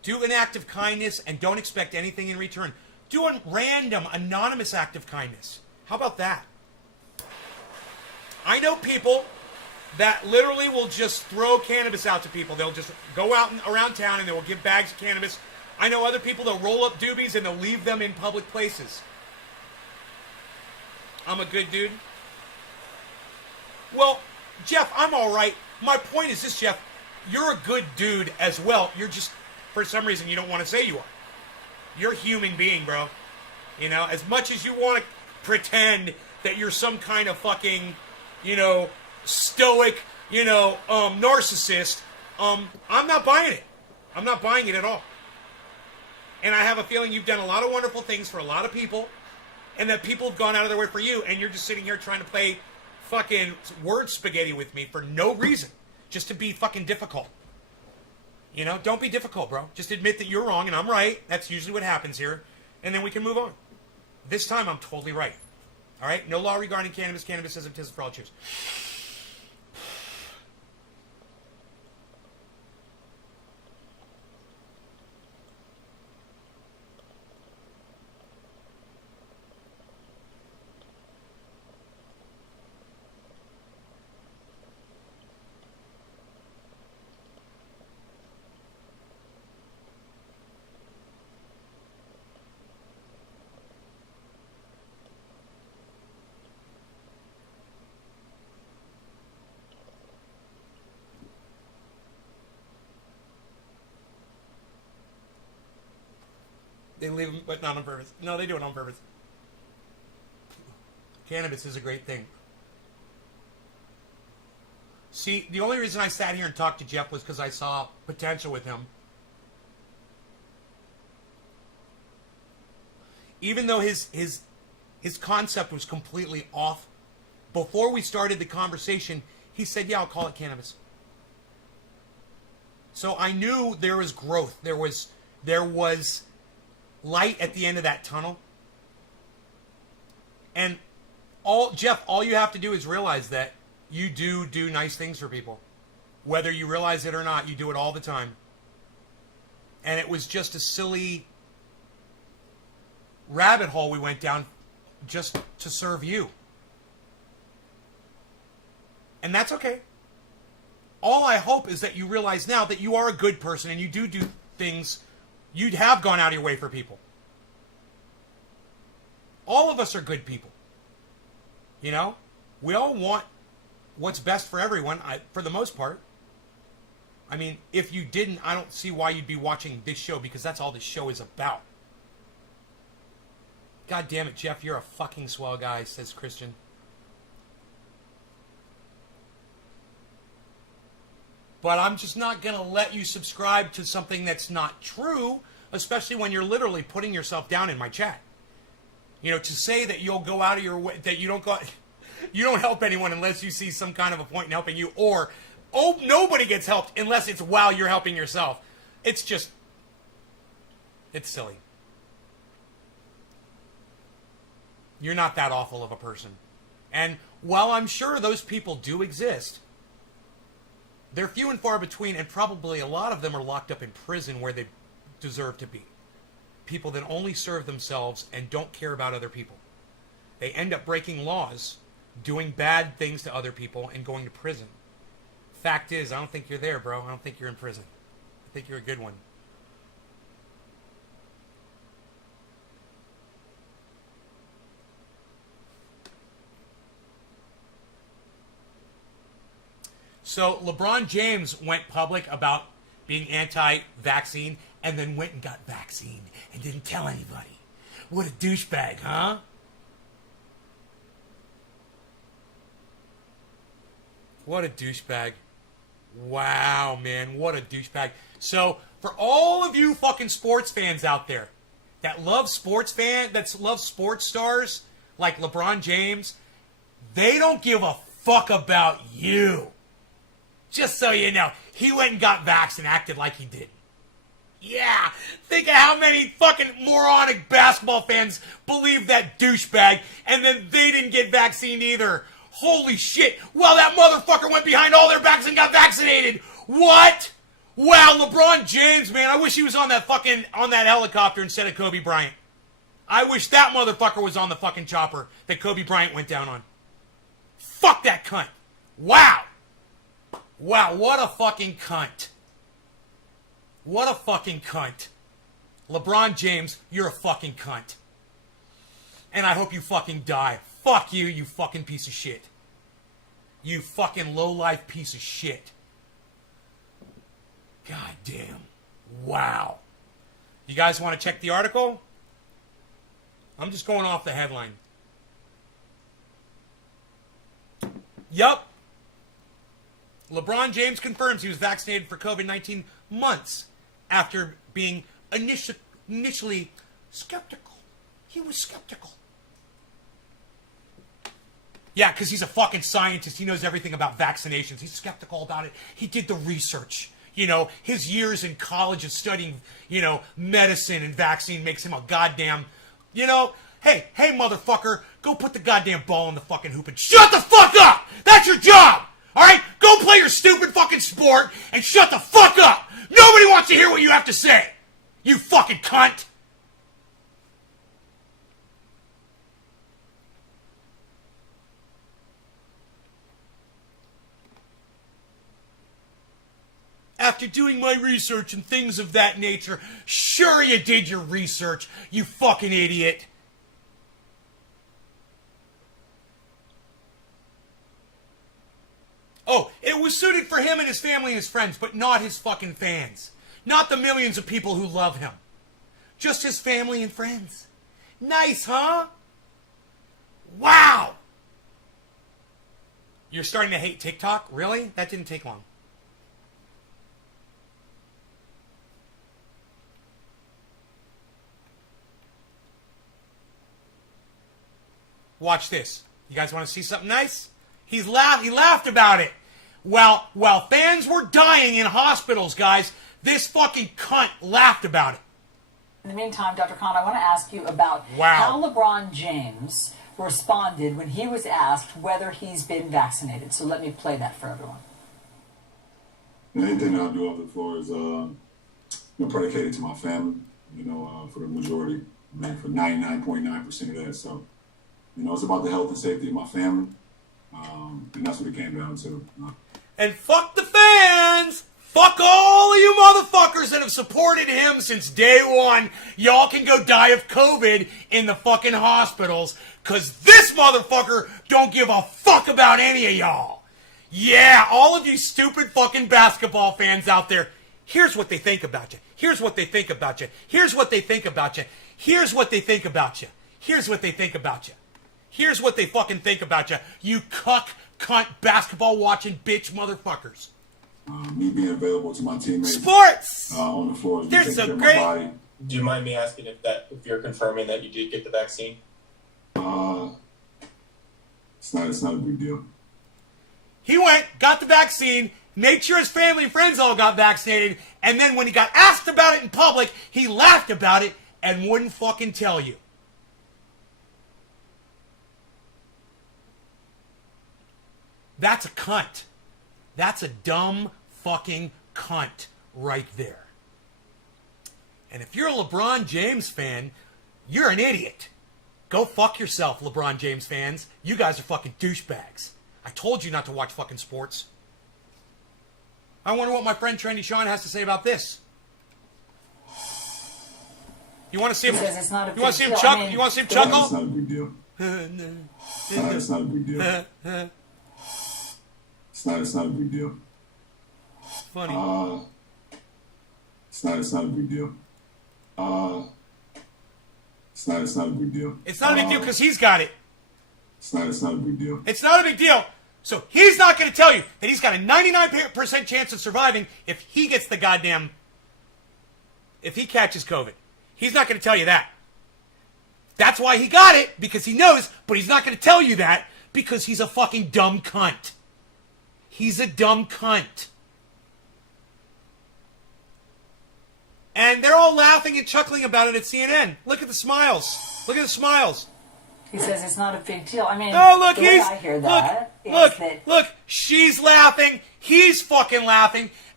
Do an act of kindness and don't expect anything in return. Do a random, anonymous act of kindness. How about that? I know people that literally will just throw cannabis out to people. They'll just go out around town and they will give bags of cannabis. I know other people that roll up doobies and they'll leave them in public places. I'm a good dude. Well, Jeff, I'm all right. My point is this, Jeff. You're a good dude as well. You're just, for some reason, you don't want to say you are. You're a human being, bro. You know, as much as you want to pretend that you're some kind of fucking, you know, stoic, you know, narcissist, I'm not buying it. I'm not buying it at all. And I have a feeling you've done a lot of wonderful things for a lot of people, and that people have gone out of their way for you, and you're just sitting here trying to play fucking word spaghetti with me for no reason. Just to be fucking difficult. You know, don't be difficult, bro. Just admit that you're wrong and I'm right. That's usually what happens here. And then we can move on. This time I'm totally right. All right? No law regarding cannabis. Cannabis isn't for all cheers. They leave them, but not on purpose. No, they do it on purpose. Cannabis is a great thing. See, the only reason I sat here and talked to Jeff was because I saw potential with him. Even though his concept was completely off, before we started the conversation, he said, yeah, I'll call it cannabis. So I knew there was growth. There was light at the end of that tunnel. And Jeff, all you have to do is realize that you do nice things for people. Whether you realize it or not, you do it all the time. And it was just a silly rabbit hole we went down just to serve you. And that's okay. All I hope is that you realize now that you are a good person and you do things. You'd have gone out of your way for people. All of us are good people. You know? We all want what's best for everyone, for the most part. I mean, if you didn't, I don't see why you'd be watching this show, because that's all this show is about. God damn it, Jeff, you're a fucking swell guy, says Christian. But I'm just not going to let you subscribe to something that's not true, especially when you're literally putting yourself down in my chat. You know, to say that you'll go out of your way, that you don't help anyone unless you see some kind of a point in helping you, or, oh, nobody gets helped unless it's while you're helping yourself. It's just, it's silly. You're not that awful of a person. And while I'm sure those people do exist, they're few and far between, and probably a lot of them are locked up in prison where they deserve to be. People that only serve themselves and don't care about other people. They end up breaking laws, doing bad things to other people, and going to prison. Fact is, I don't think you're there, bro. I don't think you're in prison. I think you're a good one. So LeBron James went public about being anti-vaccine and then went and got vaccine and didn't tell anybody. What a douchebag, huh? What a douchebag. Wow, man, what a douchebag. So, for all of you fucking sports fans out there that love sports stars like LeBron James, they don't give a fuck about you. Just so you know, he went and got vaxxed and acted like he didn't. Yeah, think of how many fucking moronic basketball fans believe that douchebag, and then they didn't get vaccinated either. Holy shit. Well, that motherfucker went behind all their backs and got vaccinated. What? Wow, LeBron James, man, I wish he was on that helicopter instead of Kobe Bryant. I wish that motherfucker was on the fucking chopper that Kobe Bryant went down on. Fuck that cunt. Wow. Wow, what a fucking cunt. What a fucking cunt. LeBron James, you're a fucking cunt. And I hope you fucking die. Fuck you, you fucking piece of shit. You fucking low-life piece of shit. God damn. Wow. You guys want to check the article? I'm just going off the headline. Yup. LeBron James confirms he was vaccinated for COVID-19 months after being initially skeptical. He was skeptical. Yeah, because he's a fucking scientist. He knows everything about vaccinations. He's skeptical about it. He did the research. You know, his years in college of studying, medicine and vaccine makes him a goddamn, hey, motherfucker, go put the goddamn ball in the fucking hoop and shut the fuck up! That's your job! Alright? Go play your stupid fucking sport and shut the fuck up! Nobody wants to hear what you have to say! You fucking cunt! After doing my research and things of that nature, sure you did your research, you fucking idiot. Oh, it was suited for him and his family and his friends, but not his fucking fans. Not the millions of people who love him. Just his family and friends. Nice, huh? Wow! You're starting to hate TikTok? Really? That didn't take long. Watch this. You guys want to see something nice? He laughed about it. While fans were dying in hospitals, guys, this fucking cunt laughed about it. In the meantime, Dr. Khan, I want to ask you about how LeBron James responded when he was asked whether he's been vaccinated. So let me play that for everyone. Anything that I do off the floor is predicated to my family, for the majority, for 99.9% of that. So, it's about the health and safety of my family. And that's what it came down to. And fuck the fans! Fuck all of you motherfuckers that have supported him since day one. Y'all can go die of COVID in the fucking hospitals, cause this motherfucker don't give a fuck about any of y'all. Yeah, all of you stupid fucking basketball fans out there, here's what they think about you. Here's what they think about you. Here's what they think about you. Here's what they think about you. Here's what they think about you. Here's what they fucking think about you. You cuck, cunt, basketball-watching bitch motherfuckers. Me being available to my teammates. Sports! On the floor. They're so great. Do you mind me asking if you're confirming that you did get the vaccine? It's not a big deal. He went, got the vaccine, made sure his family and friends all got vaccinated, and then when he got asked about it in public, he laughed about it and wouldn't fucking tell you. That's a cunt. That's a dumb fucking cunt right there. And if you're a LeBron James fan, you're an idiot. Go fuck yourself, LeBron James fans. You guys are fucking douchebags. I told you not to watch fucking sports. I wonder what my friend Trendy Sean has to say about this. You want to see him? You want to see him chuckle? You want to see him chuckle? It's not a big deal. It's not a big deal. It's not a big deal. Funny. It's not a big deal. It's not a big deal. It's not a big deal because he's got it. It's not a big deal. It's not a big deal. So he's not going to tell you that he's got a 99% chance of surviving if he gets the goddamn... if he catches COVID. He's not going to tell you that. That's why he got it, because he knows, but he's not going to tell you that because he's a fucking dumb cunt. He's a dumb cunt. And they're all laughing and chuckling about it at CNN. Look at the smiles. Look at the smiles. He says it's not a big deal. I mean, oh, look, the way I hear that look, she's laughing, he's fucking laughing,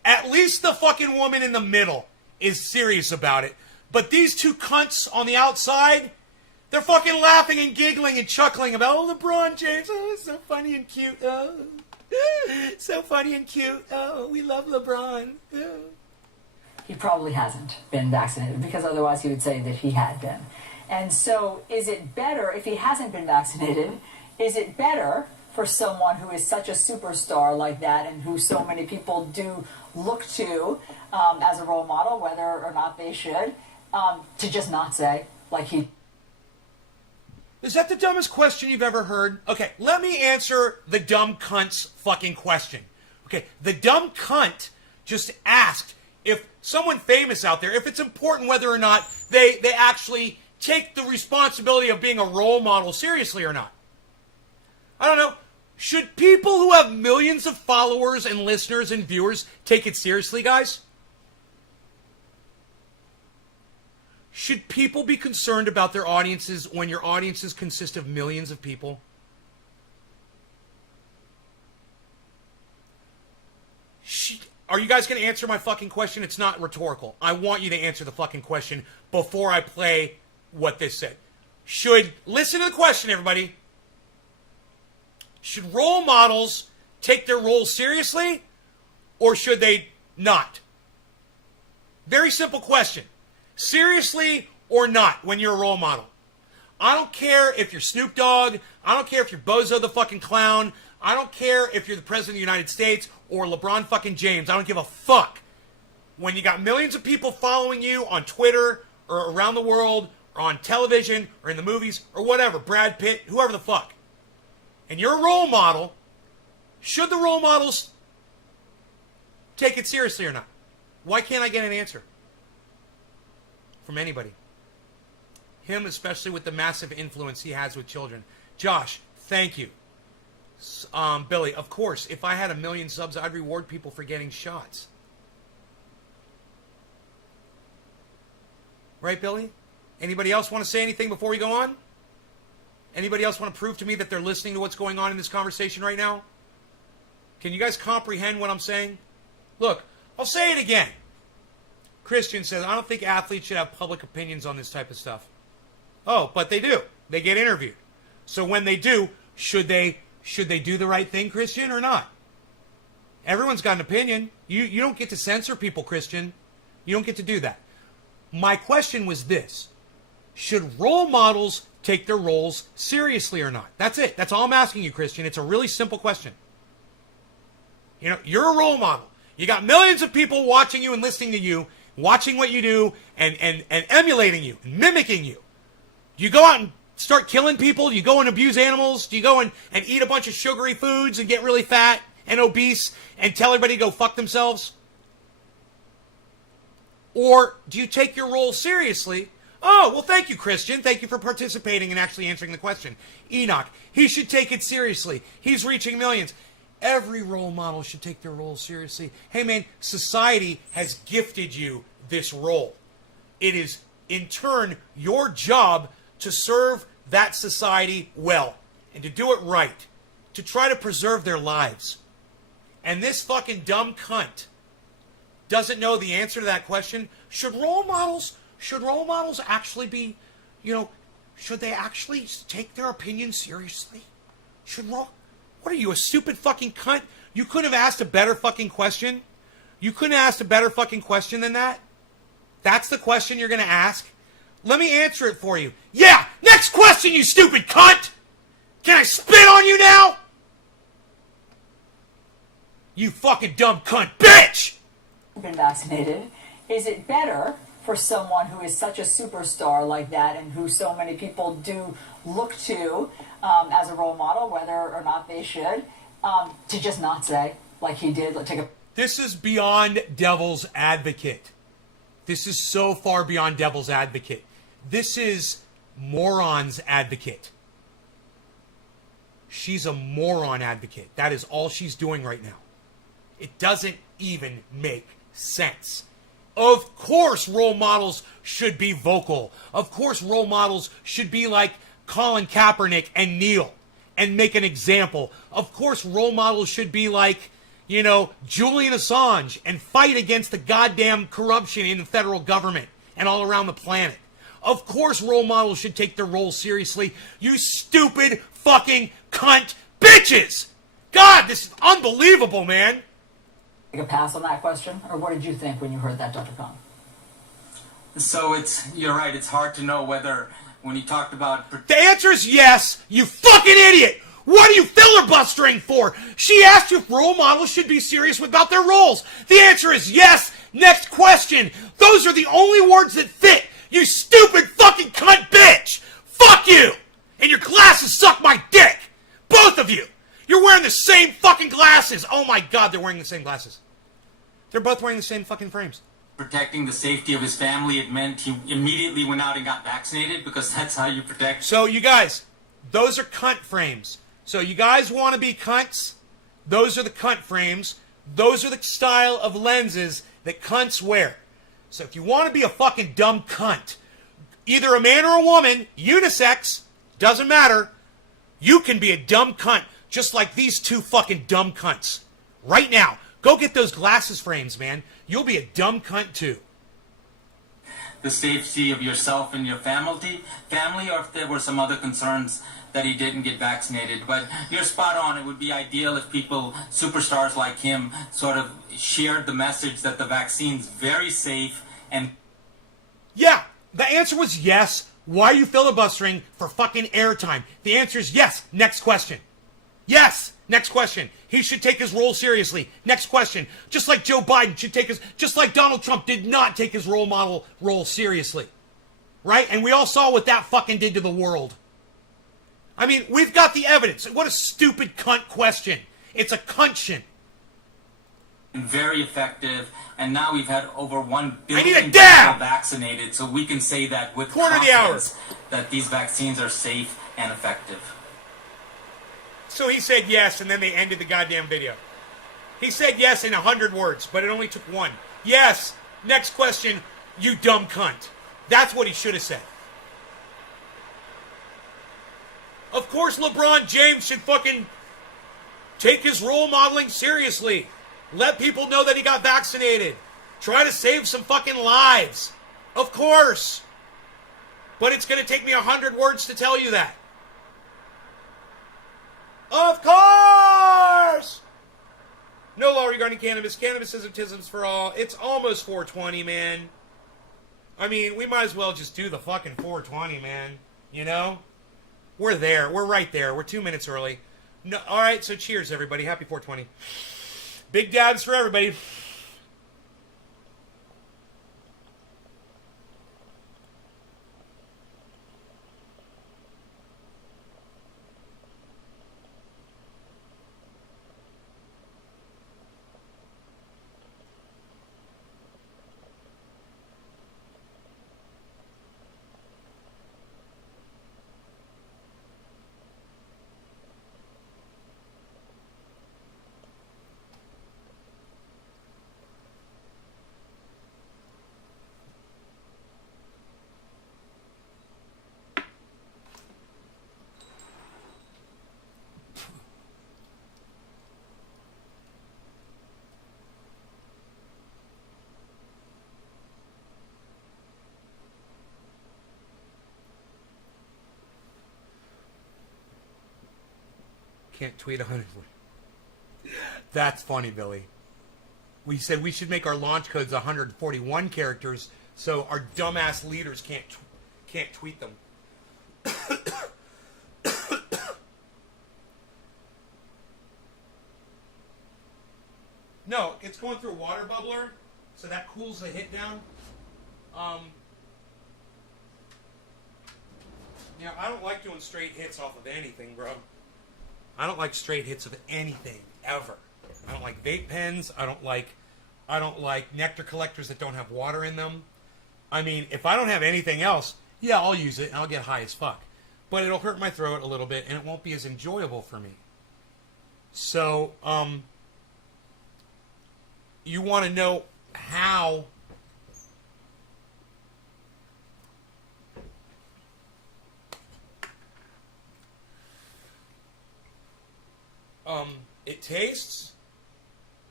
At least the fucking woman in the middle is serious about it. But these two cunts on the outside, they're fucking laughing and giggling and chuckling about, oh, LeBron James, oh, it's so funny and cute, oh, so funny and cute, oh, we love LeBron, oh. He probably hasn't been vaccinated, because otherwise he would say that he had been. And so is it better, if he hasn't been vaccinated, is it better for someone who is such a superstar like that and who so many people do look to as a role model, whether or not they should, to just not say, like he... Is that the dumbest question you've ever heard? Okay, let me answer the dumb cunt's fucking question. Okay, the dumb cunt just asked if someone famous out there, if it's important whether or not they actually take the responsibility of being a role model seriously or not. I don't know. Should people who have millions of followers and listeners and viewers take it seriously, guys? Should people be concerned about their audiences when your audiences consist of millions of people? Are you guys going to answer my fucking question? It's not rhetorical. I want you to answer the fucking question before I play what this said. Listen to the question, everybody. Should role models take their roles seriously, or should they not? Very simple question. Seriously or not when you're a role model? I don't care if you're Snoop Dogg. I don't care if you're Bozo the fucking Clown. I don't care if you're the President of the United States or LeBron fucking James. I don't give a fuck. When you got millions of people following you on Twitter or around the world or on television or in the movies or whatever, Brad Pitt, whoever the fuck, and you're a role model, should the role models take it seriously or not? Why can't I get an answer from anybody? Him, especially with the massive influence he has with children. Josh, thank you. Billy, of course, if I had 1 million subs, I'd reward people for getting shots. Right, Billy? Anybody else want to say anything before we go on? Anybody else want to prove to me that they're listening to what's going on in this conversation right now? Can you guys comprehend what I'm saying? Look, I'll say it again. Christian says, I don't think athletes should have public opinions on this type of stuff. Oh, but they do. They get interviewed. So when they do, should they do the right thing, Christian, or not? Everyone's got an opinion. You don't get to censor people, Christian. You don't get to do that. My question was this. Should role models take their roles seriously or not? That's it. That's all I'm asking you, Christian. It's a really simple question. You know, you're a role model. You got millions of people watching you and listening to you, watching what you do, and emulating you, and mimicking you. Do you go out and start killing people? Do you go and abuse animals? Do you go and eat a bunch of sugary foods and get really fat and obese and tell everybody to go fuck themselves? Or do you take your role seriously? Oh, well, thank you, Christian. Thank you for participating and actually answering the question. Enoch, he should take it seriously. He's reaching millions. Every role model should take their role seriously. Hey, man, society has gifted you this role. It is, in turn, your job to serve that society well and to do it right, to try to preserve their lives. And this fucking dumb cunt doesn't know the answer to that question. Should role models actually be, should they actually take their opinion seriously? What are you, a stupid fucking cunt? You couldn't have asked a better fucking question? You couldn't have asked a better fucking question than that? That's the question you're going to ask? Let me answer it for you. Yeah! Next question, you stupid cunt! Can I spit on you now? You fucking dumb cunt bitch! Been vaccinated. Is it better for someone who is such a superstar like that and who so many people do look to as a role model, whether or not they should, to just not say, like he did, This is beyond devil's advocate. This is so far beyond devil's advocate. This is moron's advocate. She's a moron advocate. That is all she's doing right now. It doesn't even make sense. Of course role models should be vocal. Of course role models should be like Colin Kaepernick and kneel and make an example. Of course role models should be like, you know, Julian Assange and fight against the goddamn corruption in the federal government and all around the planet. Of course role models should take their role seriously. You stupid fucking cunt bitches! God, this is unbelievable, man. Take a pass on that question, or what did you think when you heard that, Dr. Khan? So you're right, it's hard to know whether, when he talked about... The answer is yes, you fucking idiot! What are you filibustering for? She asked you if role models should be serious about their roles. The answer is yes. Next question. Those are the only words that fit. You stupid fucking cunt bitch. Fuck you. And your glasses suck my dick. Both of you. You're wearing the same fucking glasses. Oh my God, they're wearing the same glasses. They're both wearing the same fucking frames. Protecting the safety of his family, it meant he immediately went out and got vaccinated, because that's how you protect... So you guys, those are cunt frames. So you guys want to be cunts? Those are the cunt frames. Those are the style of lenses that cunts wear. So if you want to be a fucking dumb cunt, either a man or a woman, unisex, doesn't matter, you can be a dumb cunt just like these two fucking dumb cunts. Right now, go get those glasses frames, man. You'll be a dumb cunt too. The safety of yourself and your family, or if there were some other concerns that he didn't get vaccinated. But you're spot on. It would be ideal if people, superstars like him, sort of shared the message that the vaccine's very safe and... Yeah, the answer was yes. Why are you filibustering for fucking airtime? The answer is yes. Next question. Yes. Next question. He should take his role seriously. Next question. Just like Joe Biden should take his... Just like Donald Trump did not take his role model role seriously. Right? And we all saw what that fucking did to the world. I mean, we've got the evidence. What a stupid cunt question. It's a cuntion. very effective, and now we've had over 1 I need a billion people dab! vaccinated, so we can say that with Quarter of the hour. confidence that these vaccines are safe and effective. So he said yes, and then they ended the goddamn video. He said yes in 100 words, but it only took one. Yes. Next question, you dumb cunt. That's what he should have said. Of course LeBron James should fucking take his role modeling seriously. Let people know that he got vaccinated. Try to save some fucking lives. Of course. But it's going to take me 100 words to tell you that. Of course! No law regarding cannabis. Cannabis is autism's for all. It's almost 420, man. I mean, we might as well just do the fucking 420, man. You know? We're there. We're right there. We're 2 minutes early. No, all right, so cheers, everybody. Happy 420. Big dabs for everybody. Can't tweet 100. That's funny, Billy. We said we should make our launch codes 141 characters so our dumbass leaders can't tweet them. No, it's going through a water bubbler, so that cools the hit down. Yeah, I don't like doing straight hits off of anything, bro. I don't like straight hits of anything, ever. I don't like vape pens. I don't like nectar collectors that don't have water in them. I mean, if I don't have anything else, yeah, I'll use it and I'll get high as fuck. But it'll hurt my throat a little bit and it won't be as enjoyable for me. So, you want to know how it tastes?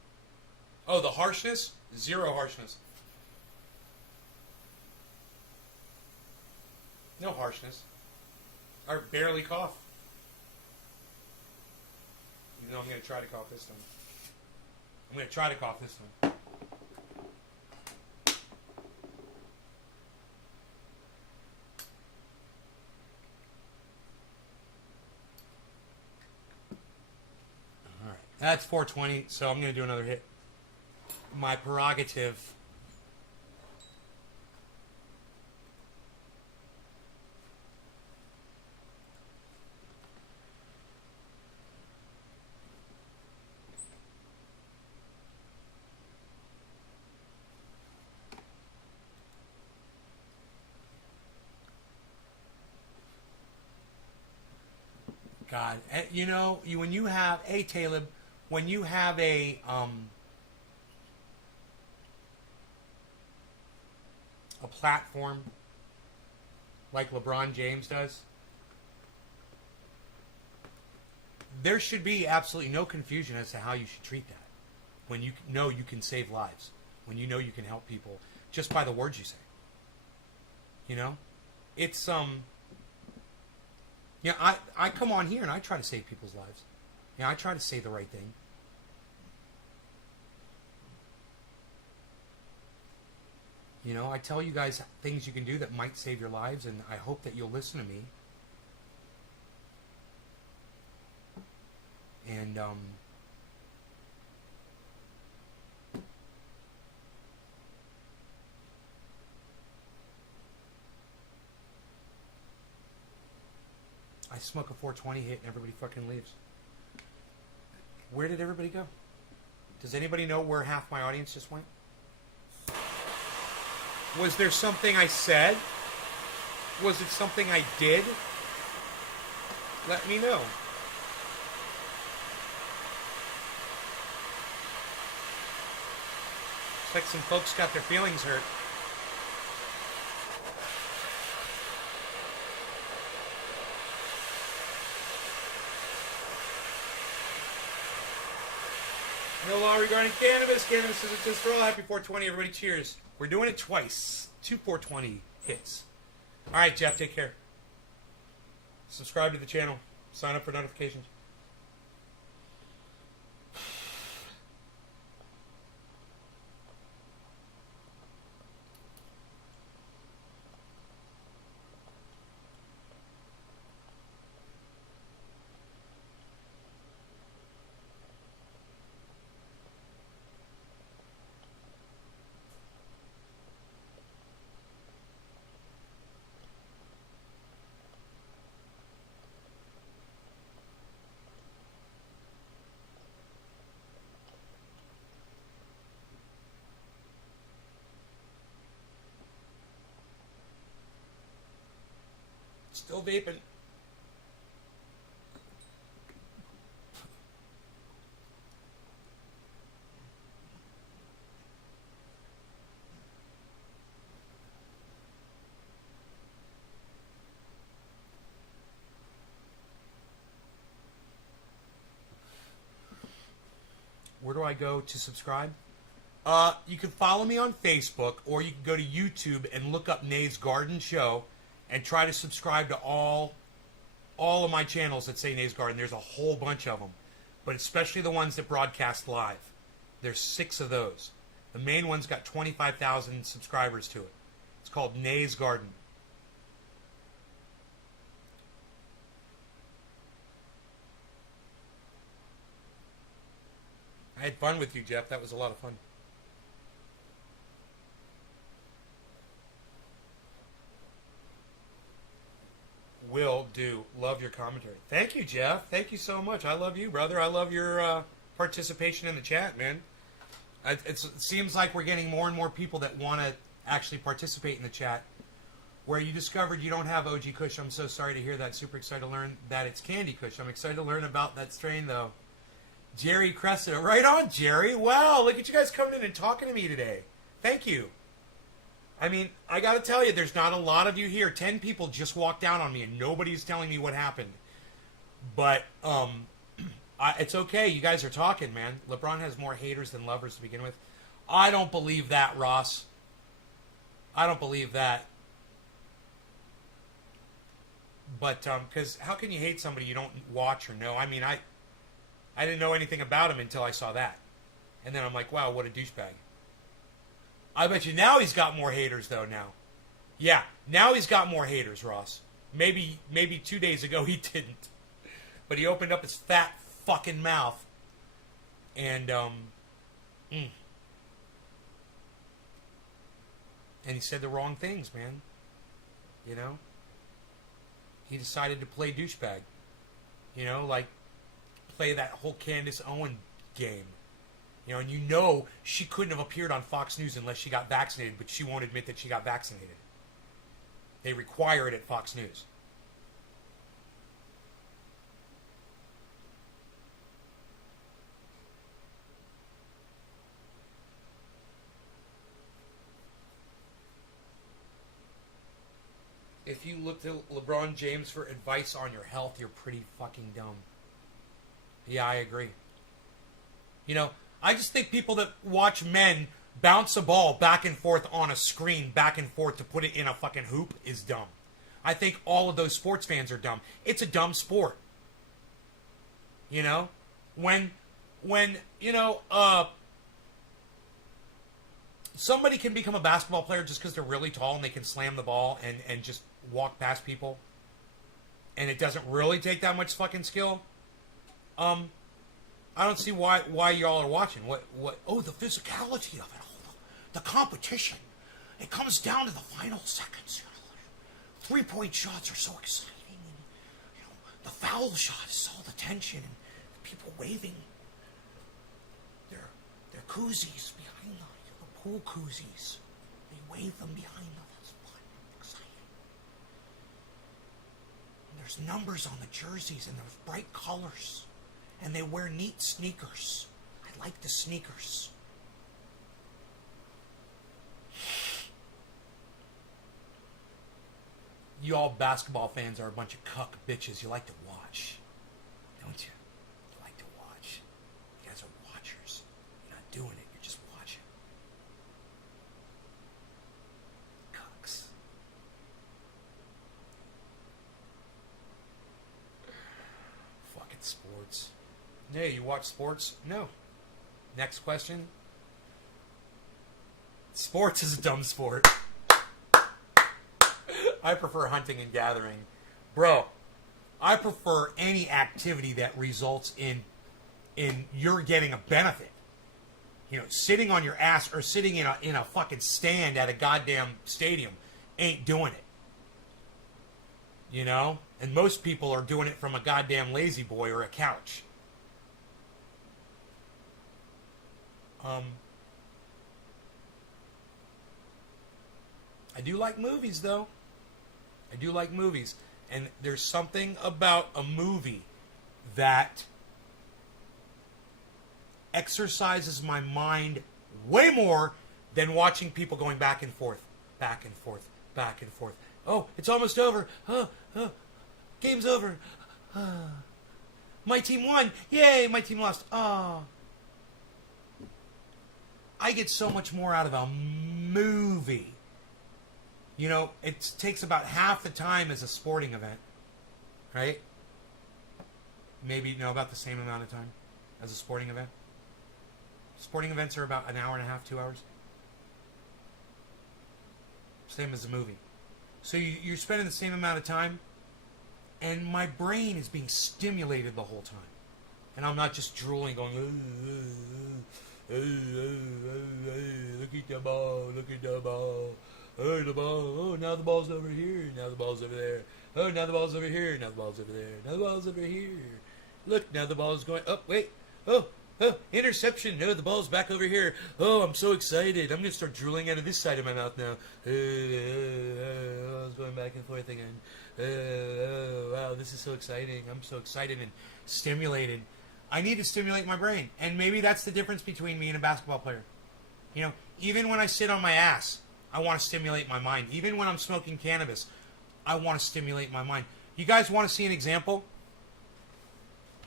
Oh, the harshness? Zero harshness. No harshness. I barely cough. Even though I'm going to try to cough this time. I'm going to try to cough this time. Alright. That's 420, so I'm going to do another hit. My prerogative. God, you know, when you have, hey Caleb, when you have a platform like LeBron James does, there should be absolutely no confusion as to how you should treat that. When you know you can save lives, when you know you can help people just by the words you say. You know, it's yeah, I come on here and I try to save people's lives. Yeah, I try to say the right thing. You know, I tell you guys things you can do that might save your lives, and I hope that you'll listen to me. And I smoke a 420 hit and everybody fucking leaves. Where did everybody go? Does anybody know where half my audience just went? Was there something I said? Was it something I did? Let me know. Looks like some folks got their feelings hurt. No law regarding cannabis. Cannabis is just for all. Happy 420, everybody. Cheers. We're doing it twice. 2 420 hits. All right, Jeff, take care. Subscribe to the channel. Sign up for notifications. Still vaping. Where do I go to subscribe? You can follow me on Facebook, or you can go to YouTube and look up Nays Garden Show and try to subscribe to all of my channels that say Nays Garden. There's a whole bunch of them, but especially the ones that broadcast live. There's 6 of those. The main one's got 25,000 subscribers to it. It's called Nays Garden. I had fun with you, Jeff. That was a lot of fun. Will do. Love your commentary. Thank you, Jeff. Thank you so much. I love you, brother. I love your participation in the chat, man. It seems like we're getting more and more people that want to actually participate in the chat. Where you discovered you don't have OG Kush. I'm so sorry to hear that. Super excited to learn that it's Candy Kush. I'm excited to learn about that strain, though. Jerry Cressida. Right on, Jerry. Wow, look at you guys coming in and talking to me today. Thank you. I mean, I got to tell you, there's not a lot of you here. 10 people just walked down on me, and nobody's telling me what happened. But It's okay. You guys are talking, man. LeBron has more haters than lovers to begin with. I don't believe that, Ross. I don't believe that. But, because how can you hate somebody you don't watch or know? I mean, I didn't know anything about him until I saw that. And then I'm like, wow, what a douchebag. I bet you now he's got more haters, though, now. Yeah, now he's got more haters, Ross. Maybe 2 days ago he didn't. But he opened up his fat fucking mouth. And, and he said the wrong things, man. You know? He decided to play douchebag. You know, like, play that whole Candace Owen game. You know, and you know she couldn't have appeared on Fox News unless she got vaccinated, but she won't admit that she got vaccinated. They require it at Fox News. If you look to LeBron James for advice on your health, you're pretty fucking dumb. Yeah, I agree. You know, I just think people that watch men bounce a ball back and forth on a screen, back and forth to put it in a fucking hoop is dumb. I think all of those sports fans are dumb. It's a dumb sport. You know? When you know, somebody can become a basketball player just because they're really tall and they can slam the ball and just walk past people, and it doesn't really take that much fucking skill. I don't see why y'all are watching. Oh, the physicality of it. Oh, the competition. It comes down to the final seconds. You know, 3-point shots are so exciting. And, you know, the foul shot is all the tension and the people waving their koozies behind them. You know, the pool koozies. They wave them behind them. That's fun. Exciting. And there's numbers on the jerseys and there's bright colors. And they wear neat sneakers. I like the sneakers. You all basketball fans are a bunch of cuck bitches. You like to watch, don't you? You like to watch. You guys are watchers. You're not doing it. You're just watching. Cucks. Fucking sports. Hey, you watch sports? No. Next question. Sports is a dumb sport. I prefer hunting and gathering. Bro, I prefer any activity that results in you're getting a benefit. You know, sitting on your ass or sitting in a fucking stand at a goddamn stadium ain't doing it. You know? And most people are doing it from a goddamn lazy boy or a couch. I do like movies, though. I do like movies. And there's something about a movie that exercises my mind way more than watching people going back and forth, back and forth, back and forth. Oh, it's almost over. Game's over. My team won. Yay, my team lost. I get so much more out of a movie. You know, it takes about half the time as a sporting event, right? Maybe, no, about the same amount of time as a sporting event. Sporting events are about an hour and a half, 2 hours. Same as a movie. So you're spending the same amount of time, and my brain is being stimulated the whole time. And I'm not just drooling, going, look at the ball, look at the ball. Oh, the ball. Oh, now the ball's over here. Now the ball's over there. Oh, now the ball's over here. Now the ball's over there. Now the ball's over here. Look, now the ball's going. Oh, wait. Oh, interception. No, the ball's back over here. Oh, I'm so excited. I'm going to start drooling out of this side of my mouth now. It's going back and forth again. Wow, this is so exciting. I'm so excited and stimulated. I need to stimulate my brain. And maybe that's the difference between me and a basketball player. You know, even when I sit on my ass, I want to stimulate my mind. Even when I'm smoking cannabis, I want to stimulate my mind. You guys want to see an example?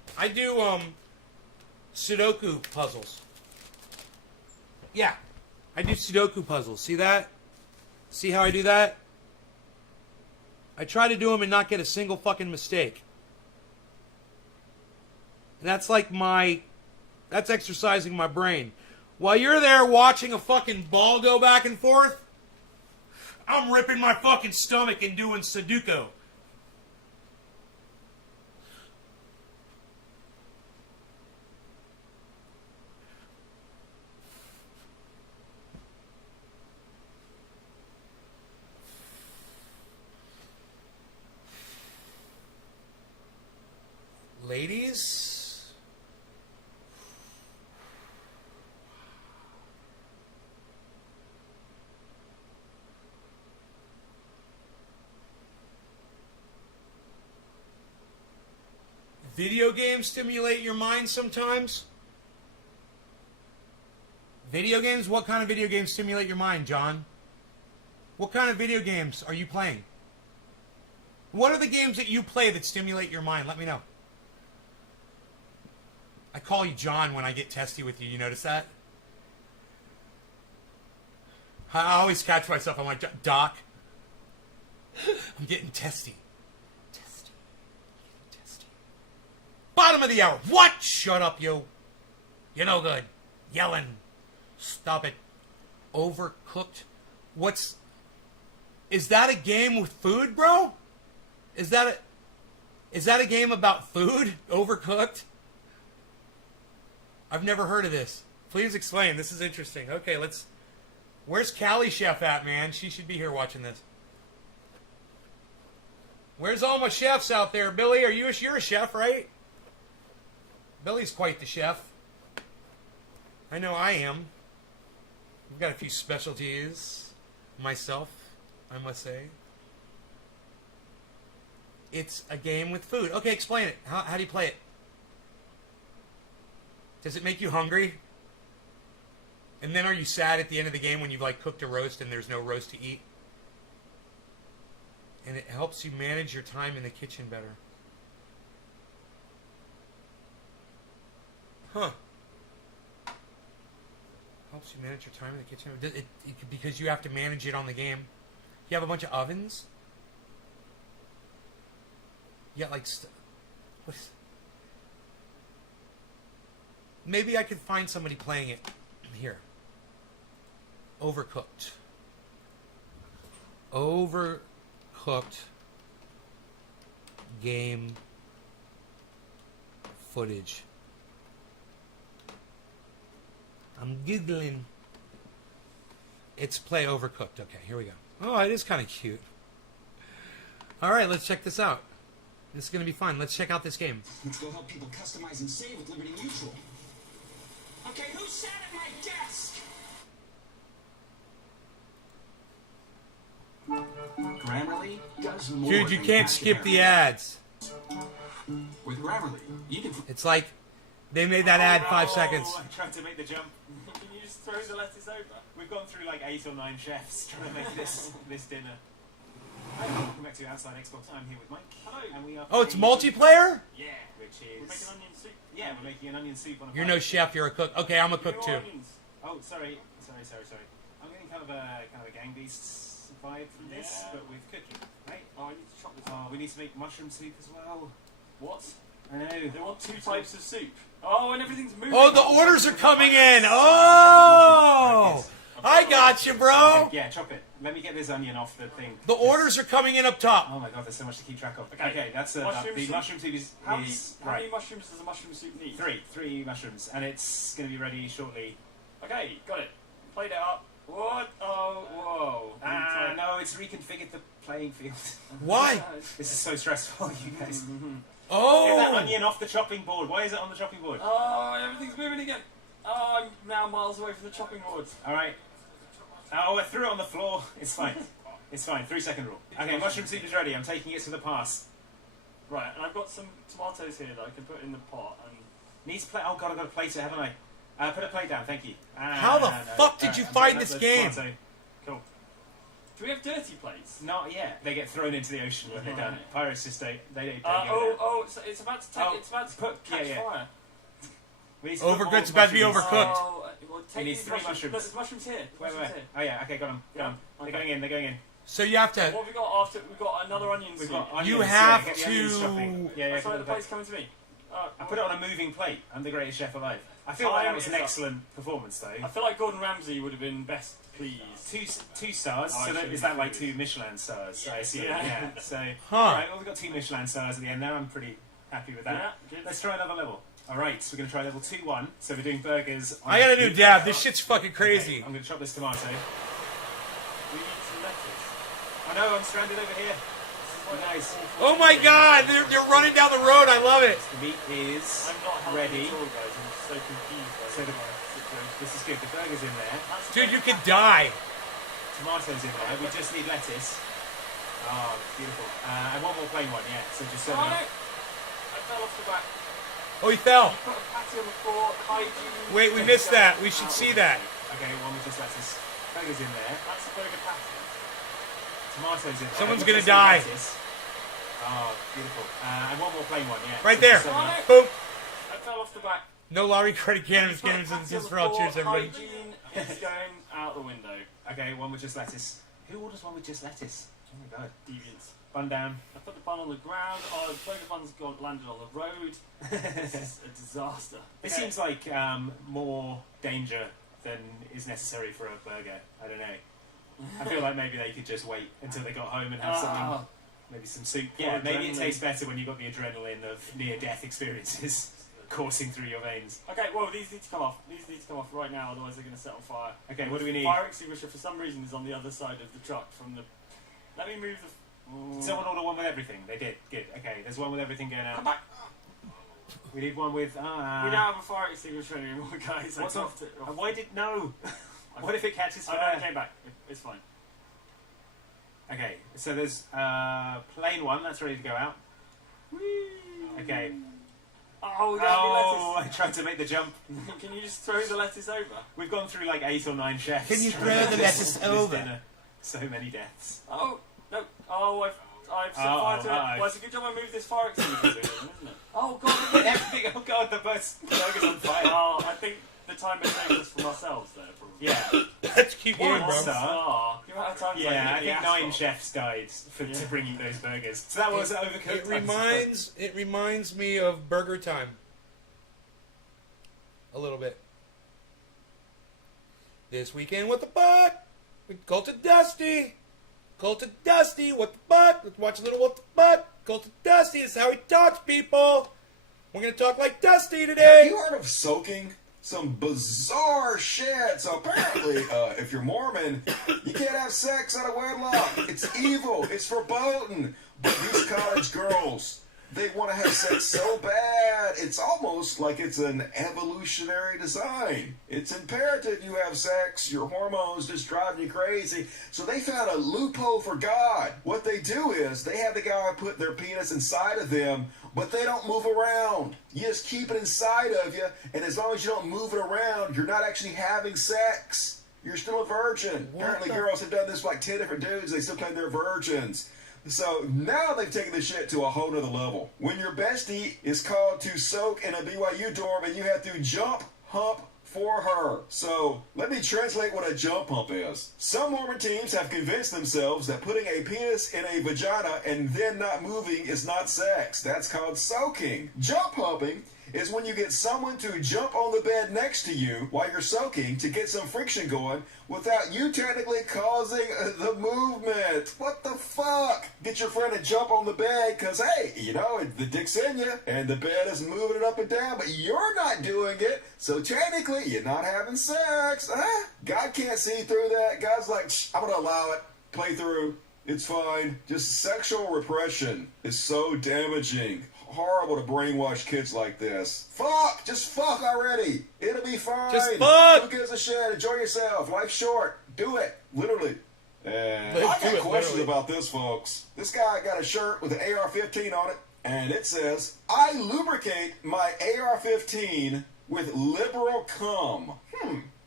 I do Sudoku puzzles. Yeah, I do Sudoku puzzles. See that? See how I do that? I try to do them and not get a single fucking mistake. And that's like that's exercising my brain. While you're there watching a fucking ball go back and forth, I'm ripping my fucking stomach and doing Sudoku. Ladies, video games stimulate your mind sometimes. Video games? What kind of video games stimulate your mind, John? What kind of video games are you playing? What are the games that you play that stimulate your mind? Let me know. I call you John when I get testy with you. You notice that? I always catch myself. I'm like, Doc, I'm getting testy. Testy. Testy. Bottom of the hour. What? Shut up, you. You're no good. Yelling. Stop it. Overcooked. Is that a game with food, bro? Is that a game about food? Overcooked? I've never heard of this. Please explain. This is interesting. Okay, where's Callie Chef at, man? She should be here watching this. Where's all my chefs out there? Billy, you're a chef, right? Billy's quite the chef. I know I am. I've got a few specialties myself, I must say. It's a game with food. Okay, explain it. How do you play it? Does it make you hungry? And then are you sad at the end of the game when you've like cooked a roast and there's no roast to eat? And it helps you manage your time in the kitchen better. Huh. Helps you manage your time in the kitchen. Because you have to manage it on the game. You have a bunch of ovens? Yeah, like... what is... Maybe I could find somebody playing it here. Overcooked. Overcooked game footage. I'm giggling. It's play Overcooked. Okay, here we go. Oh, it is kind of cute. All right, let's check this out. This is going to be fun. Let's check out this game. Let's go help people customize and save with Liberty Mutual. Okay, who sat at my desk? Grammarly does more. Dude, you than can't skip the ads. With Grammarly, you can. It's like they made that ad 5 seconds. I tried to make the jump. Can you just throw the lettuce over? We've gone through like 8 or 9 chefs trying to make this dinner. Hi, welcome back to Outside Xbox. I'm here with Mike. Hello. And we are Oh, it's playing- multiplayer? Yeah, which is... We're making onion soup. Yeah, we're making an onion soup on a You're plate. no chef, you're a cook. Okay, I'm a cook No too. onions. Oh, sorry. I'm getting kind of a Gang Beasts vibe from this, Yeah. but with cooking, right? Oh, I need to chop this. Oh, we need to make mushroom soup as well. What? I know. They want 2 types of soup. Oh, and everything's moving. Oh, the orders are coming in. Oh! I got you, bro. Yeah, chop it. Let me get this onion off the thing. The orders are coming in up top. Oh my god, there's so much to keep track of. Okay. Okay, that's the Mushroom mushroom soup is How many right. mushrooms does a mushroom soup need? Three mushrooms, and it's going to be ready shortly. Okay, got it. Played it up. What? Oh, whoa. No, it's reconfigured the playing field. Why? This is so stressful, you guys. Get that Oh! onion off the chopping board. Why is it on the chopping board? Oh, everything's moving again. Oh, I'm now miles away from the chopping board. All right. Oh, I threw it on the floor. It's fine. It's fine. 3-second rule. Okay, mushroom soup is ready. I'm taking it to the pass. Right, and I've got some tomatoes here that I can put in the pot. And Needs plate. Oh god, I've got a plate here, haven't I? Put a plate down. Thank you. How the fuck did you find this game? Tomato. cool. Do we have dirty plates? Not yet. They get thrown into the ocean when they're done. Right. Pirates just don't go down. It's about to take. Oh, It's about to put- catch yeah. fire. We need to put more It's about to be mushrooms. overcooked. Oh, well, take need these 3 mushrooms. mushrooms. Look, there's mushrooms here. Wait, Mushrooms wait. here. Oh yeah, okay, got them. Yeah, They're okay. going in. They're going in. So you have to. What have we got after? We've got another onion We've soup. got onions. You yeah, have get the onions chopping. to. Yeah, That's put right, it the on the plate's coming to me. I put it on a moving plate. I'm the greatest chef alive. I feel like that was an excellent performance, though. I feel like Gordon Ramsay would have been best pleased. Two stars. Oh, I So shouldn't is that be like pleased. 2 Michelin stars? I assume. Yeah. Yeah. So Huh. alright, well we've got 2 Michelin stars at the end there. I'm pretty happy with that. Yeah, good. Let's try another level. Alright, so we're gonna try level 2-1. So we're doing burgers. I got a new dab. This shit's fucking crazy. I'm gonna chop this tomato. We need some lettuce. I know I'm stranded over here. Nice. Oh my god, they're running down the road. I love it. The meat is I'm not helping ready. at all, guys. I'm so confused by So this the- situation. This is good. The burger's in there. That's Dude, good. you could die. Tomatoes in there. We just need lettuce. Oh, beautiful. And one more plain one, yeah. So just Oh, serve no. it up. I fell off the back. Oh, he fell. You put a patty on the floor. Hygiene. Wait, we missed that. We should see that. Okay, one with just lettuce. Burger's in there. That's a burger patty. Tomatoes in there. Someone's We gonna just need die. lettuce. Oh, beautiful. And one more plain one, yeah. Right So there. just serve it up. Boom. I fell off the back. No Laurie credit cannons. Put a Cannons patty on is the for all. floor. Cheers, everybody. Hygiene is going out the window. Okay, one with just lettuce. Who orders one with just lettuce? Oh my god. Deviants. Bun down. I put the bun on the ground. Oh, the burger bun's landed on the road. This is a disaster. It Okay. seems like more danger than is necessary for a burger. I don't know. I feel like maybe they could just wait until they got home and have something, maybe some soup. Yeah, maybe it adrenaline. tastes better when you've got the adrenaline of near-death experiences coursing through your veins. Okay, well, these need to come off. These need to come off right now, otherwise they're going to set on fire. Okay, what do we need? Fire extinguisher, for some reason, is on the other side of the truck from the... Let me move the... Someone order one with everything. They did. Good. Okay, there's one with everything going Come out. back! We need one with. We don't have a fire extinguisher anymore, guys. What's I off? dropped it. Why did no? What if it catches Oh, no, fire? it came back. It's fine. Okay, so there's plain one that's ready to go out. Okay. Oh, we got Oh, the I tried to make the jump. lettuce. Can you just throw the lettuce over? We've gone through like 8 or 9 chefs. Can you trying throw to the make lettuce this over? dinner. So many deaths. Oh, no. Oh, I've set fire to it. Well, it's a good job I moved this fire extinguisher, isn't it? Oh, God. Everything. Oh god, the burger's on fire. Oh, I think the time it saved us from ourselves there, probably. Yeah, Let's keep going, One bro. star. The amount of times yeah. I hit the think 9 asphalt. chefs died Yeah. to bring you those burgers. So that was overcooked. It reminds me of Burger Time. A little bit. This weekend, what the fuck? We call to Dusty. Call to Dusty. What the fuck? Let's watch a little what the fuck. Call to Dusty. This is how he talks, people. We're gonna talk like Dusty Have today. you heard of soaking? Some bizarre shit. So apparently, if you're Mormon, you can't have sex out of wedlock. It's evil. It's verboten. But these college girls, they want to have sex so bad. It's almost like it's an evolutionary design. It's imperative you have sex. Your hormones just drive you crazy. So they found a loophole for God. What they do is they have the guy put their penis inside of them, but they don't move around. You just keep it inside of you, and as long as you don't move it around, you're not actually having sex. You're still a virgin. Apparently girls have done this with like 10 different dudes. They still claim they're virgins. So now they've taken this shit to a whole nother level. When your bestie is called to soak in a BYU dorm and you have to jump hump for her. So let me translate what a jump hump is. Some Mormon teams have convinced themselves that putting a penis in a vagina and then not moving is not sex. That's called soaking. Jump humping is when you get someone to jump on the bed next to you while you're soaking to get some friction going without you technically causing the movement. What the fuck? Get your friend to jump on the bed because, hey, you know, the dick's in you and the bed is moving it up and down, but you're not doing it, so technically you're not having sex. God can't see through that. God's like, I'm going to allow it. Play through. It's fine. Just sexual repression is so damaging. Horrible to brainwash kids like this. Fuck! Just fuck already! It'll be fine! Just fuck! Who gives a shit? Enjoy yourself. Life's short. Do it. Literally. And Do I got it, questions literally. about this, folks. This guy got a shirt with an AR-15 on it, and it says, I lubricate my AR-15 with liberal cum.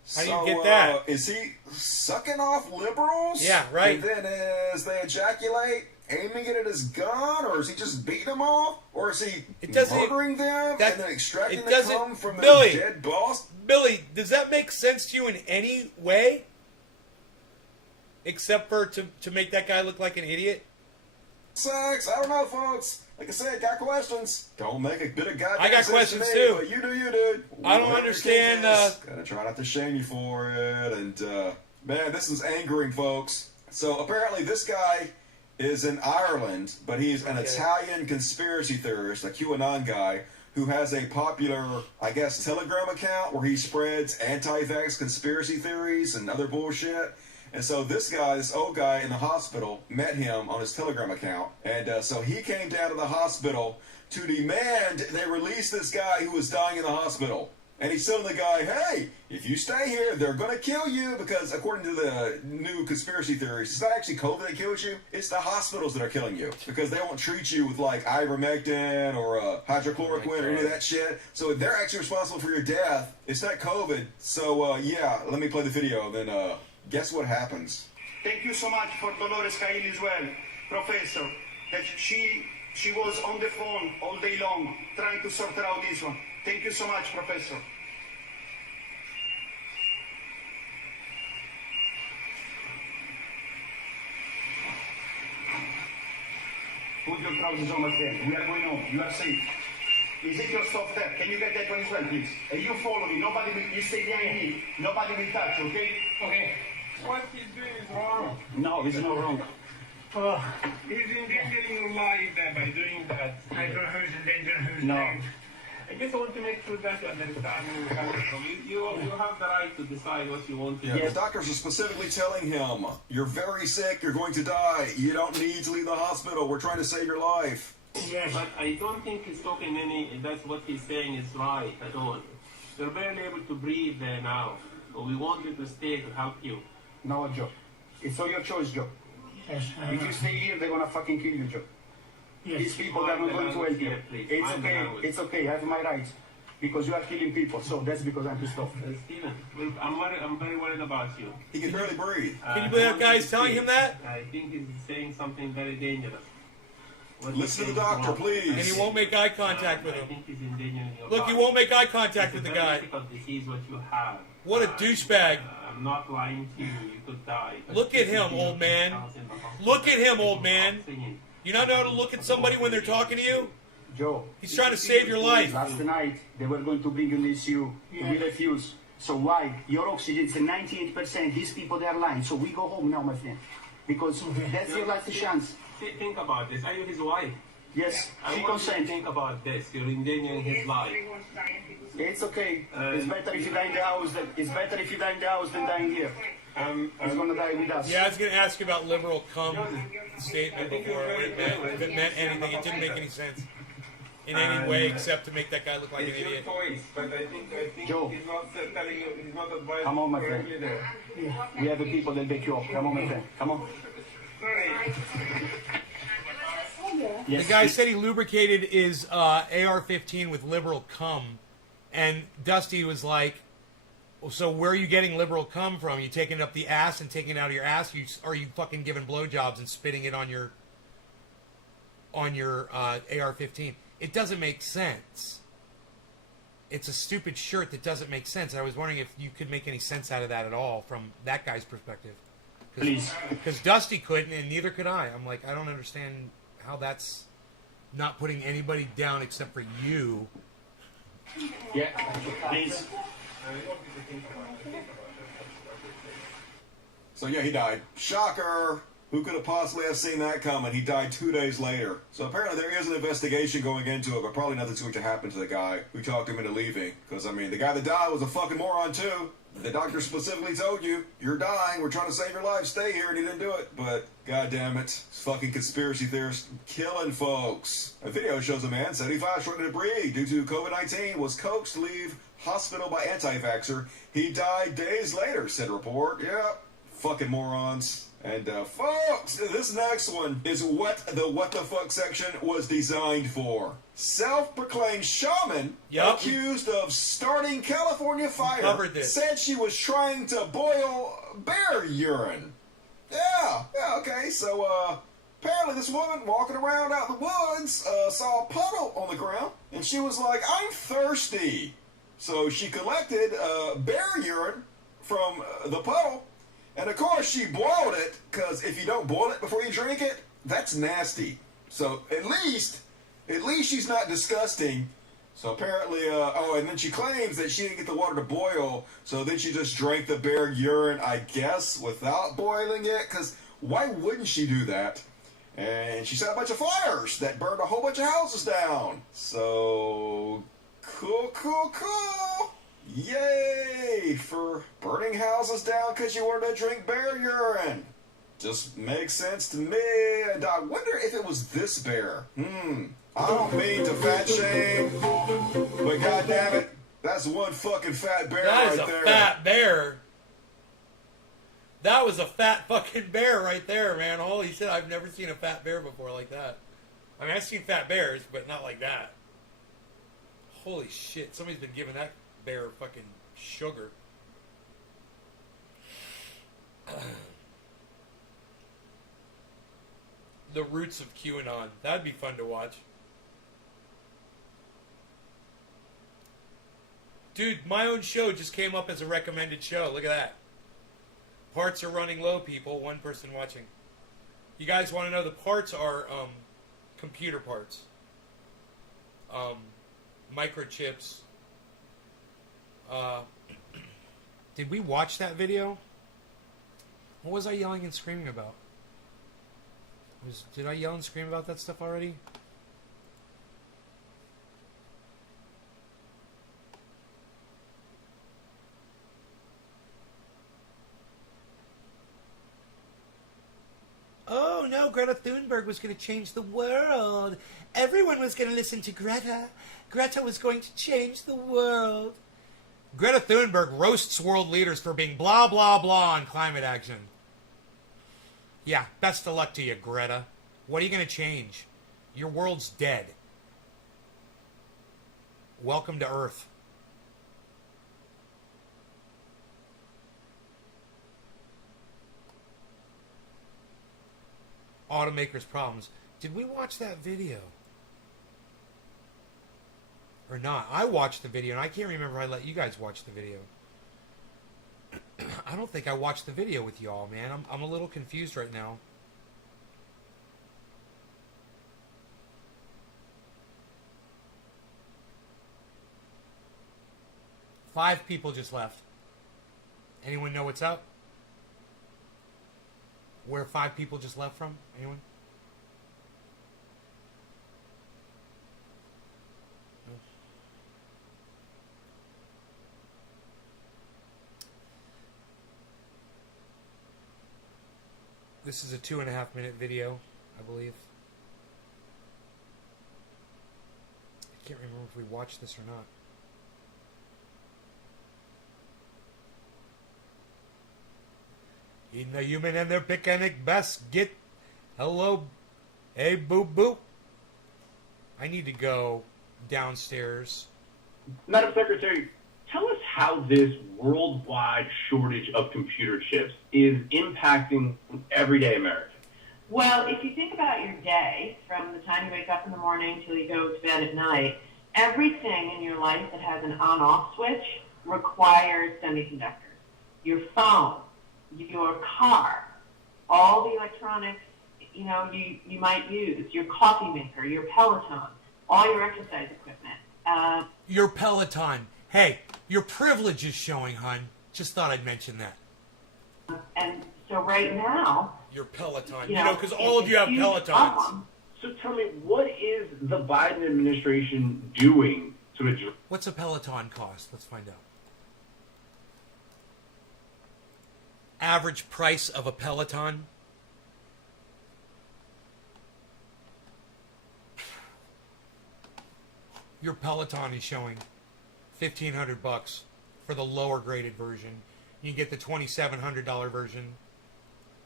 How do you get that? Is he sucking off liberals? Yeah, right. And then as they ejaculate, aiming it at his gun, or is he just beating them off, or is he murdering them and then extracting the cum from their dead boss? Billy, does that make sense to you in any way? Except for to make that guy look like an idiot? Sex, I don't know, folks. Like I said, got questions. Don't make a bit of goddamn I got sense questions to me, too. But you do, dude. I don't understand. Gotta try not to shame you for it. And man, this is angering, folks. So apparently, this guy is in Ireland, but he's an Italian conspiracy theorist, a QAnon guy, who has a popular, I guess, Telegram account where he spreads anti-vax conspiracy theories and other bullshit. And so this old guy in the hospital, met him on his Telegram account. And so he came down to the hospital to demand they release this guy who was dying in the hospital. And he's telling the guy, hey, if you stay here, they're going to kill you because according to the new conspiracy theories, it's not actually COVID that kills you. It's the hospitals that are killing you because they won't treat you with like ivermectin or hydrochloroquine or any of that shit. So they're actually responsible for your death. It's not COVID. So yeah, let me play the video. Then guess what happens? Thank you so much for Dolores Cahill as well, Professor, that she was on the phone all day long trying to sort out this one. Thank you so much, Professor. Put your trousers on, my friend. We are going home. You are safe. Is it your stuff there? Can you get that one as well, please? You follow me. You stay behind me. Nobody will touch, okay? Okay. What he's doing is wrong. No, it's not wrong. He's endangering your life by doing that. I don't know who's endangering who's No. life. I just want to make sure that you understand where you're coming from. You have the right to decide what you want to do. Yeah, the doctors are specifically telling him, you're very sick, you're going to die, you don't need to leave the hospital, we're trying to save your life. Yes. But I don't think he's talking that's what he's saying is right at all. You're barely able to breathe there now. So we want you to stay to help you. No, Joe. It's all your choice, Joe. Yes, if you stay here, they're gonna fucking kill you, Joe. Yes. These people are not going to help you. It's okay. It's okay. I have my rights because you are killing people. So that's because I'm pissed off. Steven, I'm very worried about you. He can barely breathe. Can you believe that guy's telling him that? I think he's saying something very dangerous. Listen to the doctor, please. And he won't make eye contact with him. I think he's endangering your Look, life. he won't make eye contact with the guy. It's a very difficult disease what you have. What a douchebag. I'm not lying to you. You could die. Look at him, old man. Look at him, old man. You not know how to look at somebody when they're talking to you? Joe. He's trying to save your life. Last night, they were going to bring you this you. We refuse. So why? Your oxygen is 98%. These people, they are lying. So we go home now, my friend. Because that's your last chance. Think about this. Are you his wife? Yes, I she want you to consent. think about this. You're endangering his life. It's okay. It's better if you die in the house. It's better if you die in the house than dying here. He's gonna die with us. Yeah, I was going to ask you about liberal cum statement before, what it meant. If it meant anything, it didn't make any sense in any way except to make that guy look like an idiot. Choice, but I think Joe. he's not telling you, he's not advising. Come on, my friend. correctly there. We have the people that back you up. Come on, my friend. Come on. Sorry. Yes. The guy said he lubricated his AR-15 with liberal cum, and Dusty was like, well, so where are you getting liberal cum from? You taking it up the ass and taking it out of your ass? Are you fucking giving blowjobs and spitting it on your AR-15? It doesn't make sense. It's a stupid shirt that doesn't make sense. I was wondering if you could make any sense out of that at all from that guy's perspective. Please. Because Dusty couldn't, and neither could I. I'm like, I don't understand how that's not putting anybody down except for you. Yeah, please. So yeah, he died. Shocker! Who could have possibly have seen that coming? He died 2 days later. So apparently there is an investigation going into it, but probably nothing's going to happen to the guy who talked him into leaving. Because, I mean, the guy that died was a fucking moron, too. The doctor specifically told you, you're dying, we're trying to save your life, stay here, and he didn't do it. But, god damn it, fucking conspiracy theorists killing folks. A video shows a man, 75, struggling to breathe due to COVID-19, was coaxed to leave hospital by anti-vaxxer. He died days later, said report. Yep, fucking morons. And folks, this next one is what the fuck section was designed for. Self-proclaimed shaman accused of starting California fire said she was trying to boil bear urine. Yeah, okay. So apparently this woman walking around out in the woods saw a puddle on the ground, and she was like, "I'm thirsty." So she collected bear urine from the puddle. And of course, she boiled it, because if you don't boil it before you drink it, that's nasty. So at least she's not disgusting. So apparently, and then she claims that she didn't get the water to boil, so then she just drank the bear urine, I guess, without boiling it, because why wouldn't she do that? And she set a bunch of fires that burned a whole bunch of houses down. So, cool. Yay for burning houses down because you wanted to drink bear urine. Just makes sense to me. And I wonder if it was this bear. I don't mean to fat shame, but goddammit, that's one fucking fat bear right there. That is a fat bear. That was a fat fucking bear right there, man. Holy shit, I've never seen a fat bear before like that. I mean, I've seen fat bears, but not like that. Holy shit, somebody's been giving that bear fucking sugar. The roots of QAnon. That'd be fun to watch. Dude, my own show just came up as a recommended show. Look at that. Parts are running low, people. One person watching. You guys want to know the parts are computer parts. Microchips. Did we watch that video? What was I yelling and screaming about? Did I yell and scream about that stuff already? Oh no, Greta Thunberg was going to change the world. Everyone was going to listen to Greta. Greta was going to change the world. Greta Thunberg roasts world leaders for being blah, blah, blah on climate action. Yeah, best of luck to you, Greta. What are you going to change? Your world's dead. Welcome to Earth. Automakers' problems. Did we watch that video? Or not? I watched the video, and I can't remember if I let you guys watch the video. I don't think I watched the video with y'all, man. I'm a little confused right now. Five people just left. Anyone know what's up? Where 5 people just left from? Anyone? No. This is a 2.5-minute video, I believe. I can't remember if we watched this or not. In the human and their picanic basket. Hello. Hey, boop, boop. I need to go downstairs. Madam Secretary, tell us how this worldwide shortage of computer chips is impacting everyday Americans. Well, if you think about your day, from the time you wake up in the morning till you go to bed at night, everything in your life that has an on-off switch requires semiconductors. Your phone, your car, all the electronics, you might use, your coffee maker, your Peloton, all your exercise equipment. Your Peloton. Hey, your privilege is showing, hun. Just thought I'd mention that. And so right now... Your Peloton. Because all of you have Pelotons. So tell me, what is the Biden administration doing to address... What's a Peloton cost? Let's find out. Average price of a Peloton. Your Peloton is showing $1,500 for the lower graded version. You can get the $2,700 version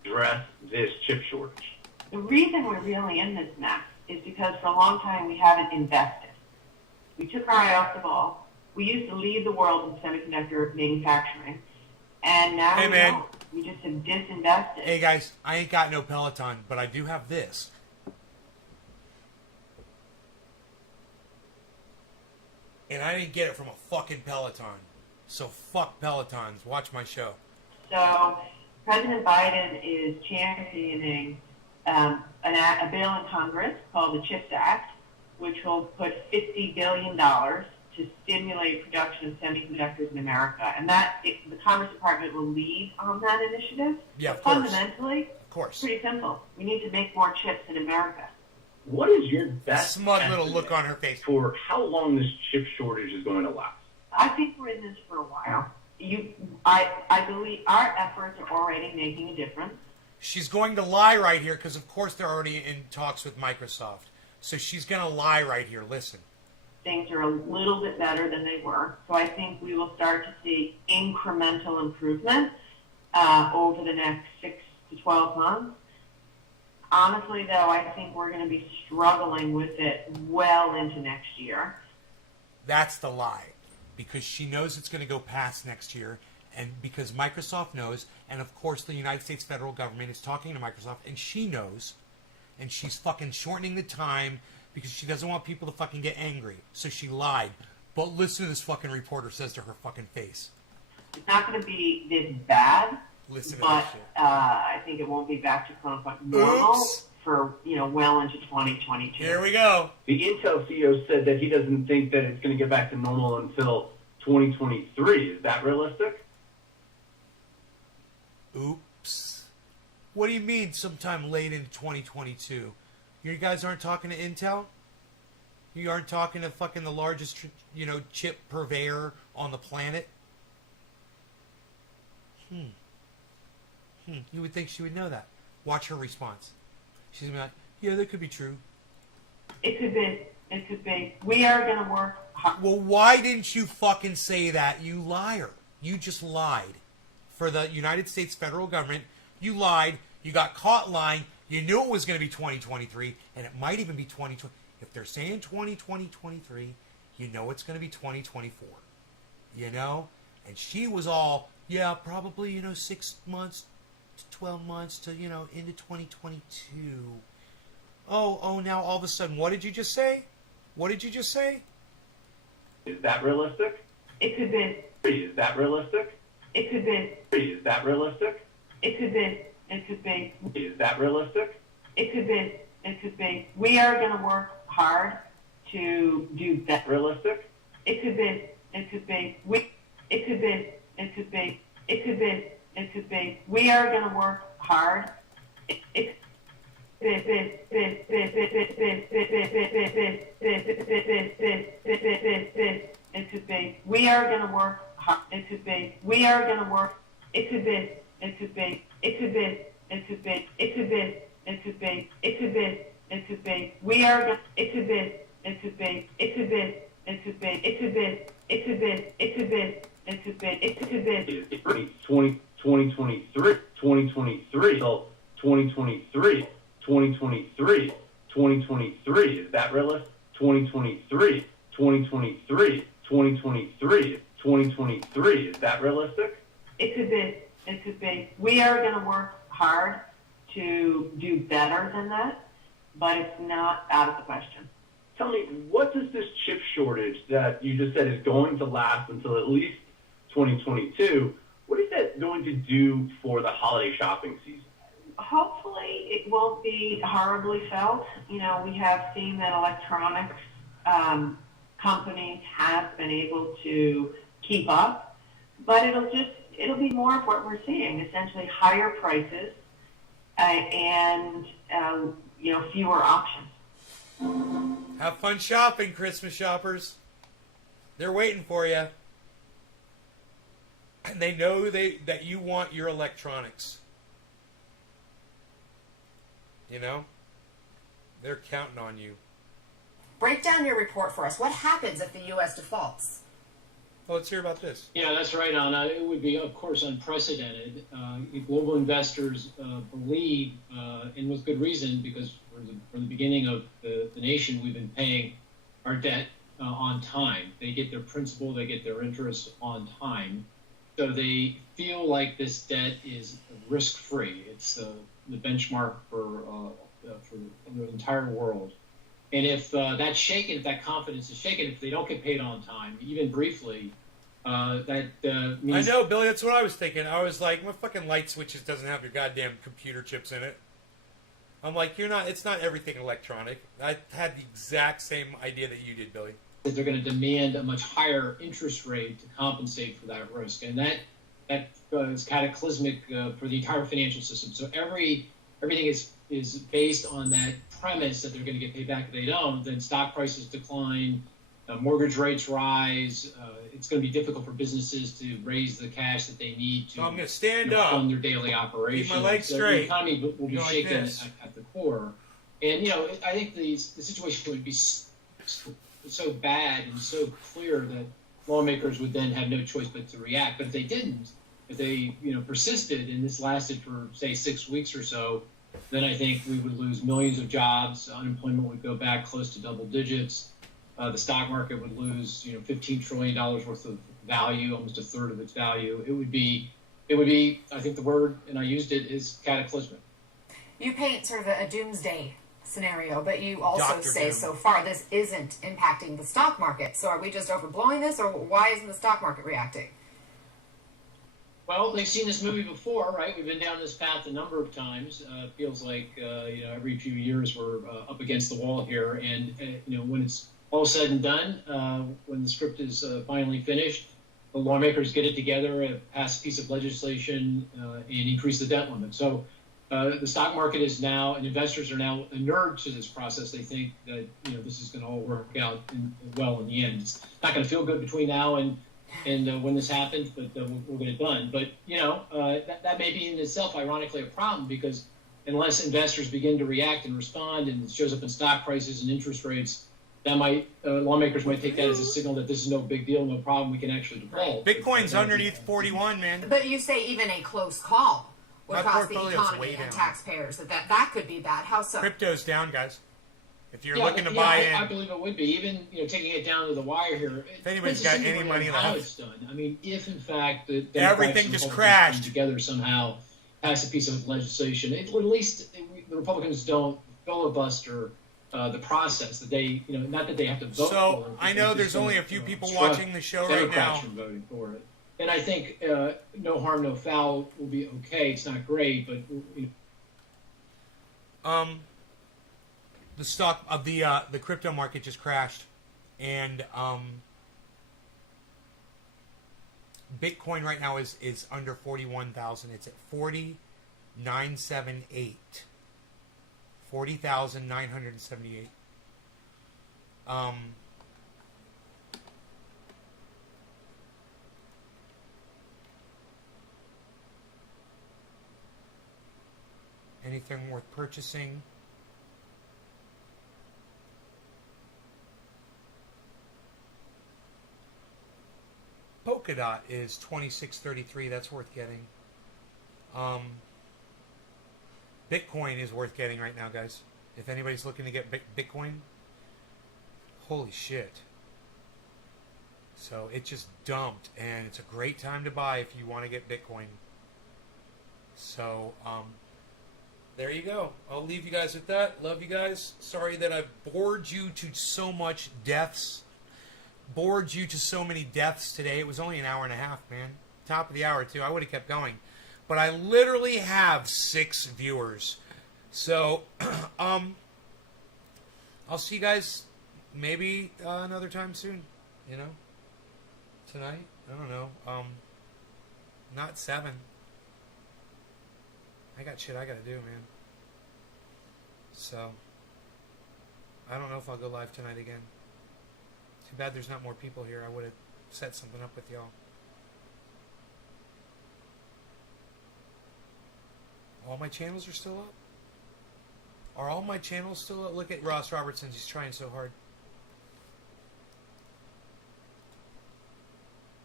address this chip shortage? The reason we're really in this mess is because for a long time we haven't invested. We took our eye off the ball. We used to lead the world in semiconductor manufacturing, and now Hey, we man. don't. We just have disinvested. Hey guys, I ain't got no Peloton, but I do have this. And I didn't get it from a fucking Peloton. So fuck Pelotons. Watch my show. So President Biden is championing a bill in Congress called the CHIPS Act, which will put $50 billion to stimulate production of semiconductors in America. And the Commerce Department will lead on that initiative. Yeah, But of course. fundamentally, Of course. pretty simple. We need to make more chips in America. What is your best Smug little estimate look on her face. for how long this chip shortage is going to last? I think we're in this for a while. I believe our efforts are already making a difference. She's going to lie right here because, of course, they're already in talks with Microsoft. So she's going to lie right here. Listen. Things are a little bit better than they were. So I think we will start to see incremental improvement over the next 6 to 12 months. Honestly, though, I think we're going to be struggling with it well into next year. That's the lie. Because she knows it's going to go past next year. And because Microsoft knows. And, of course, the United States federal government is talking to Microsoft. And she knows. And she's fucking shortening the time because she doesn't want people to fucking get angry. So she lied. But listen to this fucking reporter says to her fucking face. It's not going to be this bad, Listen to but this shit. I think it won't be back to quote-unquote normal Oops. for, well into 2022. Here we go. The Intel CEO said that he doesn't think that it's going to get back to normal until 2023. Is that realistic? Oops. What do you mean sometime late into 2022? You guys aren't talking to Intel? You aren't talking to fucking the largest, chip purveyor on the planet? You would think she would know that. Watch her response. She's gonna be like, yeah, that could be true. It could be. It could be. We are going to work hard. Well, why didn't you fucking say that, you liar? You just lied. For the United States federal government, you lied. You got caught lying. You knew it was going to be 2023, and it might even be 2020. If they're saying 2023, you know it's going to be 2024. And she was all, yeah, probably, 6 months to 12 months to, into 2022. Oh, now all of a sudden, what did you just say? What did you just say? Is that realistic? It could be. Is that realistic? It could be. Is that realistic? It could be. It could be. Is that realistic? It could be. It could be. We are going to work hard to do that. Realistic? It could be. It could be. It could be. It could be. It could be. It could be. We are going to work hard. It could be. We are going to work hard. It could be. We are going to work. It could be. It could be. It could be. It could be. It could be. It could be. It could be. It could be. We are going. It could be. It could be. It could be. It could be. It could be. It could be. It could be. It could be. It could be. 2023, 2023, till 2023, 2023, 2023. Is that realistic? 2023, 2023, 2023, 2023. Is that realistic? It could be. It could be. We are going to work hard to do better than that, but it's not out of the question. Tell me, what does this chip shortage that you just said is going to last until at least 2022, what is that going to do for the holiday shopping season? Hopefully it won't be horribly felt. We have seen that electronics companies have been able to keep up, but it'll be more of what we're seeing, essentially higher prices and fewer options. Have fun shopping, Christmas shoppers. They're waiting for you. And they know that you want your electronics. They're counting on you. Break down your report for us. What happens if the U.S. defaults? Well, let's hear about this. Yeah, that's right, Anna. It would be, of course, unprecedented. Global investors believe, and with good reason, because from the beginning of the nation, we've been paying our debt on time. They get their principal, they get their interest on time. So they feel like this debt is risk-free. It's the benchmark for the entire world. And if that's shaken, if that confidence is shaken, if they don't get paid on time, even briefly, that means... I know, Billy, that's what I was thinking. I was like, my fucking light switches doesn't have your goddamn computer chips in it. I'm like, it's not everything electronic. I had the exact same idea that you did, Billy. That they're going to demand a much higher interest rate to compensate for that risk. And that is cataclysmic for the entire financial system. So everything is based on that premise that they're going to get paid back. If they don't, then stock prices decline, mortgage rates rise. It's going to be difficult for businesses to raise the cash that they need to So I'm going to stand up, fund their daily operations. keep my legs So straight. the economy will be Go like shaken this. at the core. And, I think the situation would be so bad and so clear that lawmakers would then have no choice but to react. But if they didn't, if they persisted and this lasted for, say, 6 weeks or so, then I think we would lose millions of jobs. Unemployment would go back close to double digits. The stock market would lose, $15 trillion worth of value, almost a third of its value. It would be, I think the word, and I used it, is cataclysmic. You paint sort of a doomsday scenario, but you also Dr. say Doom. so far this isn't impacting the stock market. So are we just overblowing this, or why isn't the stock market reacting? Well, they've seen this movie before, right? We've been down this path a number of times. It feels like every few years we're up against the wall here, and when it's all said and done, when the script is finally finished, the lawmakers get it together, pass a piece of legislation, and increase the debt limit. So the stock market is now, and investors are now inured to this process. They think that this is going to all work out well in the end. It's not going to feel good between now and when this happens, but we'll get it done. But that may be in itself, ironically, a problem, because unless investors begin to react and respond, and it shows up in stock prices and interest rates, that might lawmakers might take that as a signal that this is no big deal, no problem. We can actually default. Bitcoin's underneath 41, man. But you say even a close call would My cost the portfolio's economy way and down. taxpayers. That could be bad. How so? Crypto's down, guys. If you're Yeah, looking to yeah, buy I in, believe it would be. Even taking it down to the wire here. If anybody's got any money how left. it's done. I mean, if in fact the Everything Democrats and just Republicans crashed. come together somehow, pass a piece of legislation, it would at least the Republicans don't filibuster the process. That they, not that they have to vote for So, it. I but know they're there's just only gonna, a few people obstruct watching the show right Democrats now. from voting for it. And I think no harm, no foul will be okay. It's not great, but The stock of the crypto market just crashed, and Bitcoin right now is under 41,000. It's at 40,978. 40,978. Anything worth purchasing? Polkadot is 2633. That's worth getting. Bitcoin is worth getting right now, guys. If anybody's looking to get Bitcoin, holy shit. So it just dumped, and it's a great time to buy if you want to get Bitcoin. So there you go. I'll leave you guys with that. Love you guys. Sorry that I've bored you to so much deaths. Bored you to so many deaths today. It was only an hour and a half, man. Top of the hour, too. I would have kept going. But I literally have 6 viewers. So, I'll see you guys maybe another time soon. Tonight? I don't know. Not 7. I got shit I gotta do, man. So, I don't know if I'll go live tonight again. Too bad there's not more people here. I would have set something up with y'all. All my channels are still up? Are all my channels still up? Look at Ross Robertson. He's trying so hard.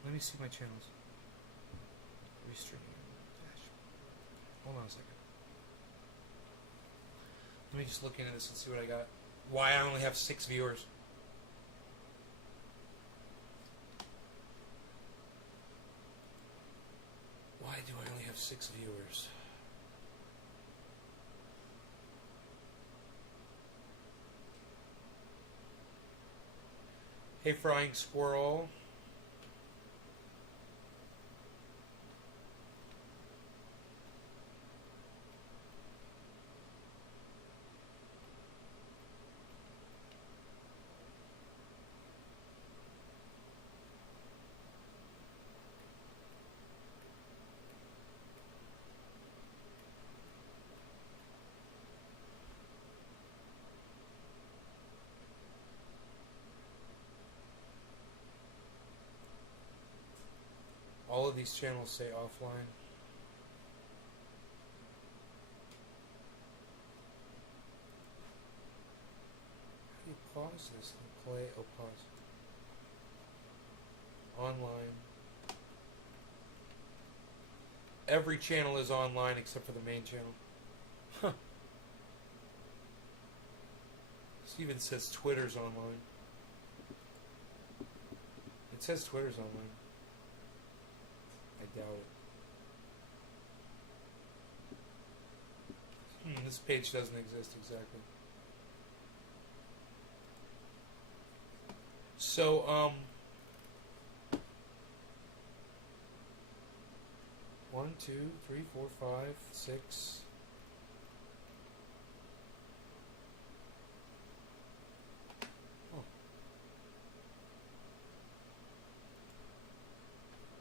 Let me see my channels. Restream. Hold on a second. Let me just look into this and see what I got. Why I only have 6 viewers. Why do I only have 6 viewers? Hey, Frying Squirrel. All of these channels say offline. How do you pause this and play? Oh, pause. Online. Every channel is online except for the main channel. Huh. Steven says Twitter's online. It says Twitter's online. I doubt it. This page doesn't exist exactly. So, 1, 2, 3, 4, 5, 6.